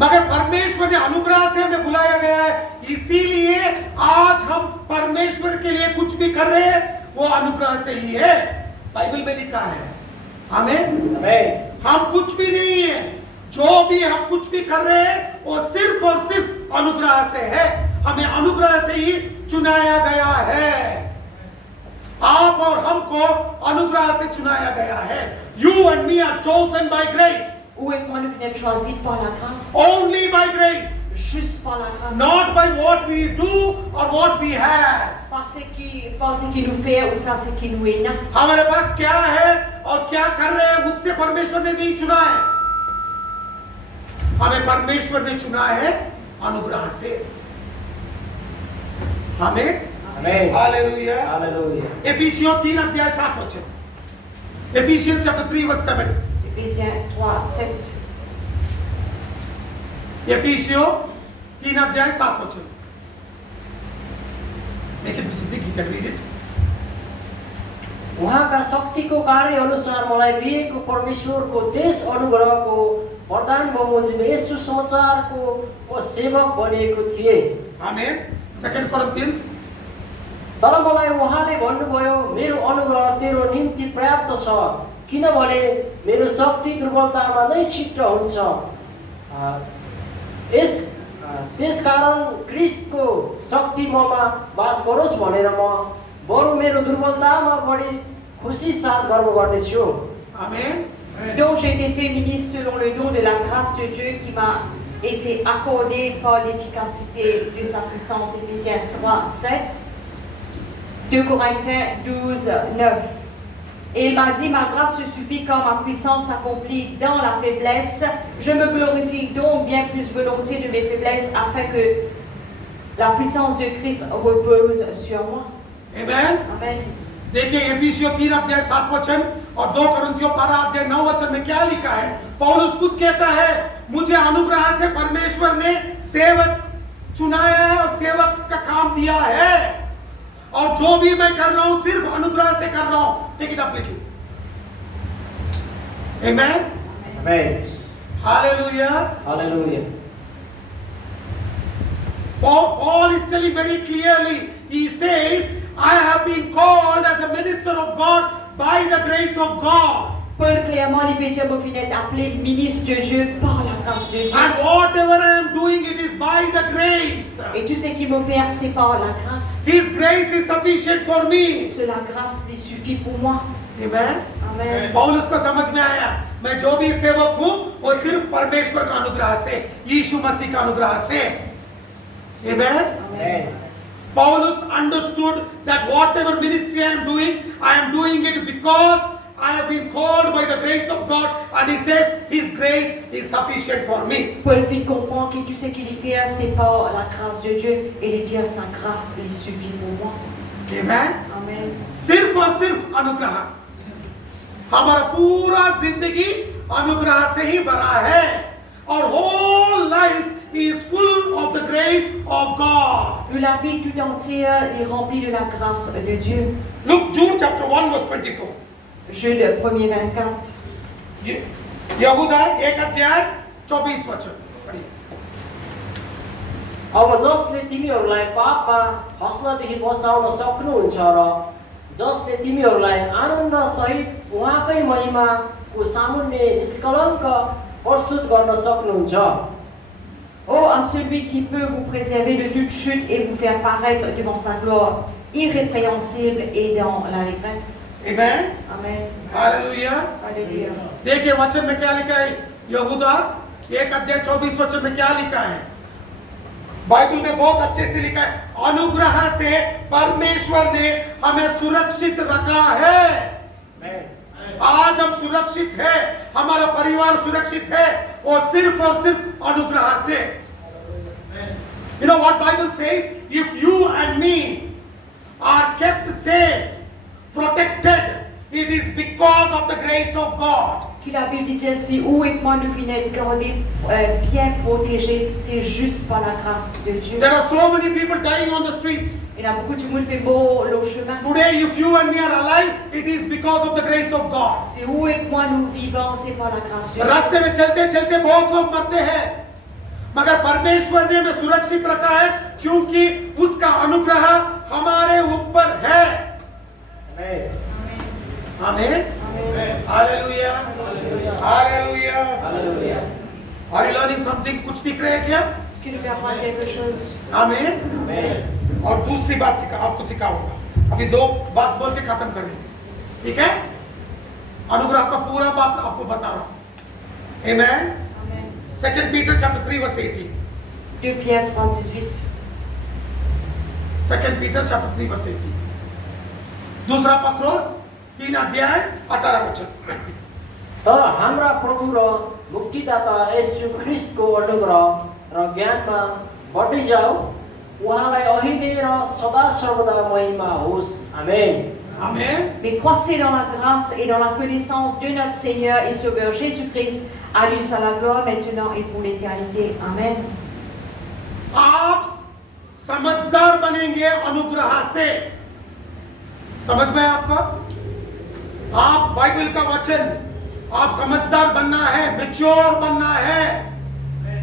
मगर परमेश्वर ने अनुग्रह से हमें बुलाया गया है, इसीलिए आज हम परमेश्वर के लिए कुछ भी कर रहे हैं, वो अनुग्रह से ही है. बाइबल में लिखा है. आमीन. हम कुछ भी नहीं है, जो भी हम कुछ भी कर रहे हैं वो सिर्फ और सिर्फ अनुग्रह से है. हमें अनुग्रह से ही चुनाया गया है. आप और हमको अनुग्रह से चुनाया गया है. You and me are chosen by grace. Où est-ce que moi nous venons choisir par la grâce? Only by grace. Juste par la grâce. Not by what we do or what we have. Pas ce qui nous fait ou ça ce qui nous est. हमारे पास क्या है और क्या कर रहे हैं, उससे परमेश्वर ने नहीं चुना है. हमें परमेश्वर ने चुना है अनुग्रह से. हमें हालेलुया. एफिसियों 3 अध्याय 7 वचन. Ephesians chapter 3 verse 7. Éphésiens 3, 7. एफिसियों 3 अध्याय 7 वचन। लेकिन you can read it. उहाँका शक्तिको कार्य अनुसार मलाई दिएको परमेश्वरको त्यस अनुग्रहको वरदान बमोजिम यसु समाचारको सेवक बनेको थिए। आमेन। 2 Corinthians तर मलाई उहाँले भन्नुभयो मेरो अनुग्रह तेरो निम्ति पर्याप्त छ किनभने मेरो शक्ति दुर्बलतामा नै सिद्ध हुन्छ। त्यसकारण क्रिस्टको शक्ति ममा वास गरोस् भनेर म बरु मेरो दुर्बलतामा बढी खुसी साथ गर्व गर्नेछु। आमेन। Donc j'ai été fait ministre selon le don de la grâce de Dieu qui m'a été accordée par l'efficacité de sa puissance. Éphésiens 3, 7, 2 Corinthiens 12, 9. Et il m'a dit, ma grâce te suffit quand ma puissance s'accomplit dans la faiblesse. Je me glorifie donc bien plus volontiers de mes faiblesses afin que la puissance de Christ repose sur moi. Amen. Amen. देखिए एफिसियों 3 अध्याय 7 वचन और 2 कोरिन्थियों 12 अध्याय 9 वचन में क्या लिखा है। पौलुस खुद कहता है मुझे अनुग्रह से परमेश्वर ने सेवक चुनाया है और सेवक का काम दिया है और जो भी मैं कर रहा हूं सिर्फ अनुग्रह से कर रहा हूं। टेक इट अप लिखिए। Amen. Amen. Hallelujah. Hallelujah. Paul is telling very clearly, he says, I have been called as a minister of God by the grace of God. Paul clairement l'Éphésiens est appelé ministre de Dieu par la grâce de Dieu. And whatever I am doing, it is by the grace. Et tout ce qu'il me fait, c'est par la grâce. His grace is sufficient for me. La grâce lui suffit pour moi. Amen. Amen. पौलुस को समझ में आया मैं जो भी सेवक हूँ वो सिर्फ परमेश्वर का अनुग्रह से, यीशु मसीह का अनुग्रह से। Amen. Amen. Paulus understood that whatever ministry I am doing it because I have been called by the grace of God, and he says his grace is sufficient for me. Paul fit comprendre que tout ce qu'il fait c'est par la grâce de Dieu et il dit sa grâce il suffit pour moi. Amen. Amen. सिर्फ और सिर्फ अनुग्रह। हमारा पूरा जिंदगी अनुग्रह से ही भरा है और whole life is full of the grace of God. La vie tout entière est remplie de la grâce de Dieu. Look, Jude chapter 1 verse 24. Jude 1:24. यहूदा 1 अध्याय 24 वचन पढ़िए। अब जसले तिमीहरूलाई पापमा फस्नदेखि बचाउन सक्नुहुन्छ र जसले तिमीहरूलाई आनन्द सहित उहाँकै महिमाको सामुन्ने निष्कलङ्क प्रस्तुत गर्न सक्नुहुन्छ। Oh, à celui qui peut vous préserver de toute chute et vous faire paraître devant sa gloire irrépréhensible et dans l'allégresse. Amen. Amen. Hallelujah. Alléluia. देखिए वचन में क्या लिखा है। यहूदा 1 अध्याय 24 वचन में क्या लिखा है। बाइबल में बहुत अच्छे से लिखा है अनुग्रह से परमेश्वर ने हमें सुरक्षित रखा है। आज हम सुरक्षित है, हमारा परिवार सुरक्षित है और सिर्फ अनुग्रह से। You know what Bible says? If you and me are kept safe, protected, it is because of the grace of God. Qui la Bible dit si où et moi nous finissons gardés, bien protégés, c'est juste par la grâce de Dieu. There are so many people dying on the streets. Il y a beaucoup de monde qui fait beau le chemin. Today, if you and me are alive, it is because of the grace of God. C'est où et moi nous vivons, c'est par la grâce de Dieu. रास्ते में चलते चलते बहुत लोग मरते हैं, मगर परमेश्वर ने हमें सुरक्षित रखा है क्योंकि उसका अनुग्रह हमारे ऊपर है। आमीन। Hallelujah. Hallelujah. Hallelujah. Are you learning something? कुछ सीख रहे हैं क्या? Est-ce qu'il nous apprend quelque chose? आमीन। आमीन। और दूसरी बात आपको सिखाऊंगा। अभी 2 बात बोल के खत्म करेंगे, ठीक है? अनुग्रह का पूरा बात आपको बता रहा हूं। Amen. Amen. 2 Peter chapter 3 verse 18. 2 Pierre 3:18. 2 Peter chapter 3 verse 18. दूसरा पत्रोस 3 अध्याय 18 वचन। तर हाम्रा प्रभु र मुक्तिदाता येशू ख्रीष्टको अनुग्रह र ज्ञानमा बढ्दै जाऊ उहाँलाई अहिले र सदा सर्वदा महिमा होस्। आमेन। Amen. Mais croissez dans la grâce et dans la connaissance de notre Seigneur et Sauveur Jésus-Christ. À lui soit la gloire maintenant et pour l'éternité. Amen. आप समझदार बनेंगे अनुग्रह से। समझ में आपको? आप बाइबल का वचन, आप समझदार बनना है, मैच्योर बनना है,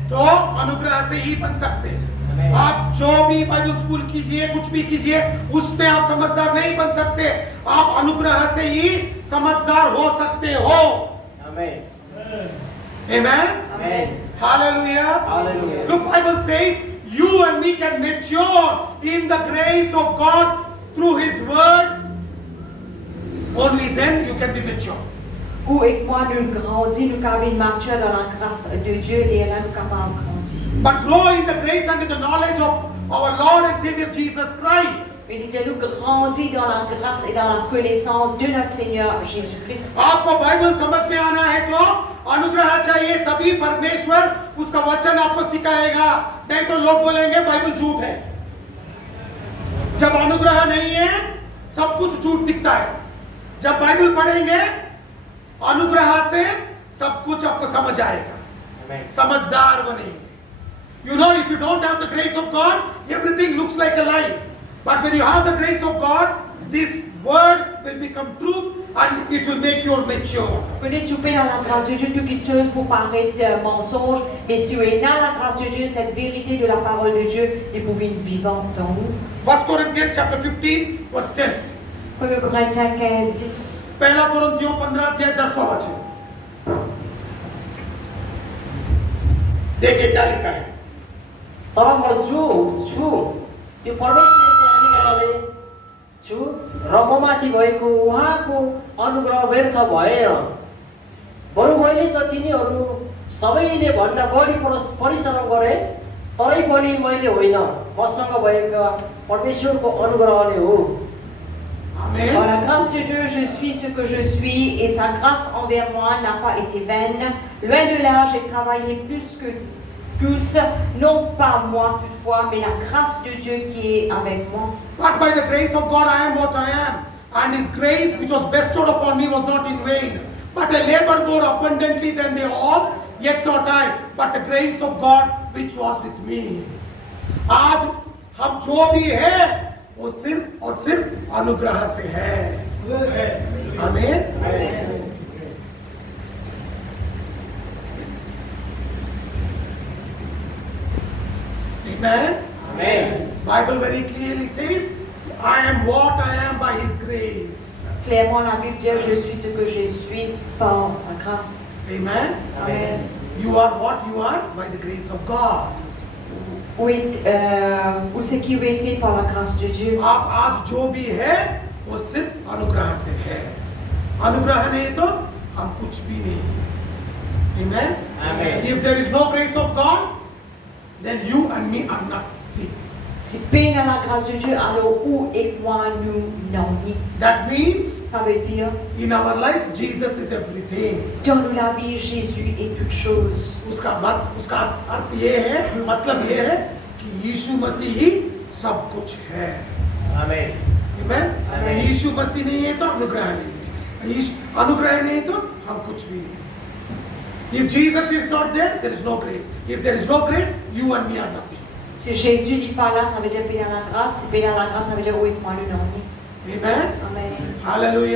तो अनुग्रह से ही बन सकते हैं। आप जो भी बाइबल स्कूल कीजिए, कुछ भी कीजिए, उसमें आप समझदार नहीं बन सकते। आप अनुग्रह से ही समझदार हो सकते हो। Amen. Amen. Amen. Hallelujah. Hallelujah. Look, Bible says you and me can mature in the grace of God through His Word. Only then you can be mature. Vous et moi, nous grandissons, nous avons une marche dans la grâce de Dieu et là, nous sommes capables de grandir. But grow in the grace and in the knowledge of our Lord and Savior Jesus Christ. Mais nous grandissons dans la grâce et dans la connaissance de notre Seigneur Jésus-Christ. आपको बाइबल समझ में आना है तो अनुग्रह चाहिए, तभी परमेश्वर उसका वचन आपको सिखाएगा। नहीं तो लोग बोलेंगे बाइबल झूठ है। जब अनुग्रह नहीं है, सब कुछ झूठ दिखता है। जब बाइबल पढ़ेंगे अनुग्रह से, सब कुछ आपको समझ आएगा। Amen. समझदार बनेंगे। You know, if you don't have the grace of God, everything looks like a lie. But when you have the grace of God, this word will become truth and it will make you mature. Connaissez vous dans la grâce de Dieu, toutes les choses pour paraître mensonge, mais si vous êtes dans la grâce de Dieu, cette vérité de la parole de Dieu est pour une vivante en vous. 1 Corinthians chapter 15 verse 10. 1 Corinthiens 15, 10. पहला कोरिन्थियों 15 अध्याय 10वां वचन। देखिए क्या लिखा है। तर म जो छु त्यो परमेश्वरको अनुग्रहले छु र ममाथि भएको उहाँको अनुग्रह व्यर्थ भएन। बरु मैले त तिनीहरू सबैले भन्दा बढी परिश्रम गरे, तरै पनि मैले होइन, मसँग भएका परमेश्वरको अनुग्रहले हो। Dans la grâce de Dieu, je suis ce que je suis et sa grâce envers moi n'a pas été vaine. Loin de là, j'ai travaillé plus que tous, non pas moi toutefois, mais la grâce de Dieu qui est avec moi. But by the grace of God I am what I am, and His grace which was bestowed upon me was not in vain. But I labored more abundantly than they all, yet not I, but the grace of God which was with me. आज हम जो भी है वो सिर्फ और सिर्फ अनुग्रह से है। आमीन। Amen. Amen. Bible very clearly says, I am what I am by His grace. Clairement, la Bible dit, je suis ce que je suis par sa grâce. Amen. Amen. You are what you are by the grace of God. Ou ce qui a été par la grâce de Dieu. आप आज जो भी है वो सिर्फ अनुग्रह से है। अनुग्रह नहीं तो हम कुछ भी नहीं। Amen. Amen. If there is no grace of God, then you and me are nothing. Si paix dans la grâce de Dieu, alors où et moi nous n'en sommes. That means Ça veut dire, in our life Jesus is everything. dans la vie, Jésus est toute chose. उसका अर्थ ये है, मतलब ये है कि यीशु मसीह ही सब कुछ है। Amen. Amen? Amen. यीशु मसीह नहीं है तो अनुग्रह नहीं है। अनुग्रह नहीं तो हम कुछ भी नहीं। If Jesus is not there, there is no grace. If there is no grace, you and me are nothing. Si Jésus n'est pas là, ça veut dire paix dans la grâce. Si paix dans la grâce, ça veut dire où et moi nous n'en sommes. Amen. Amen. Hallelujah.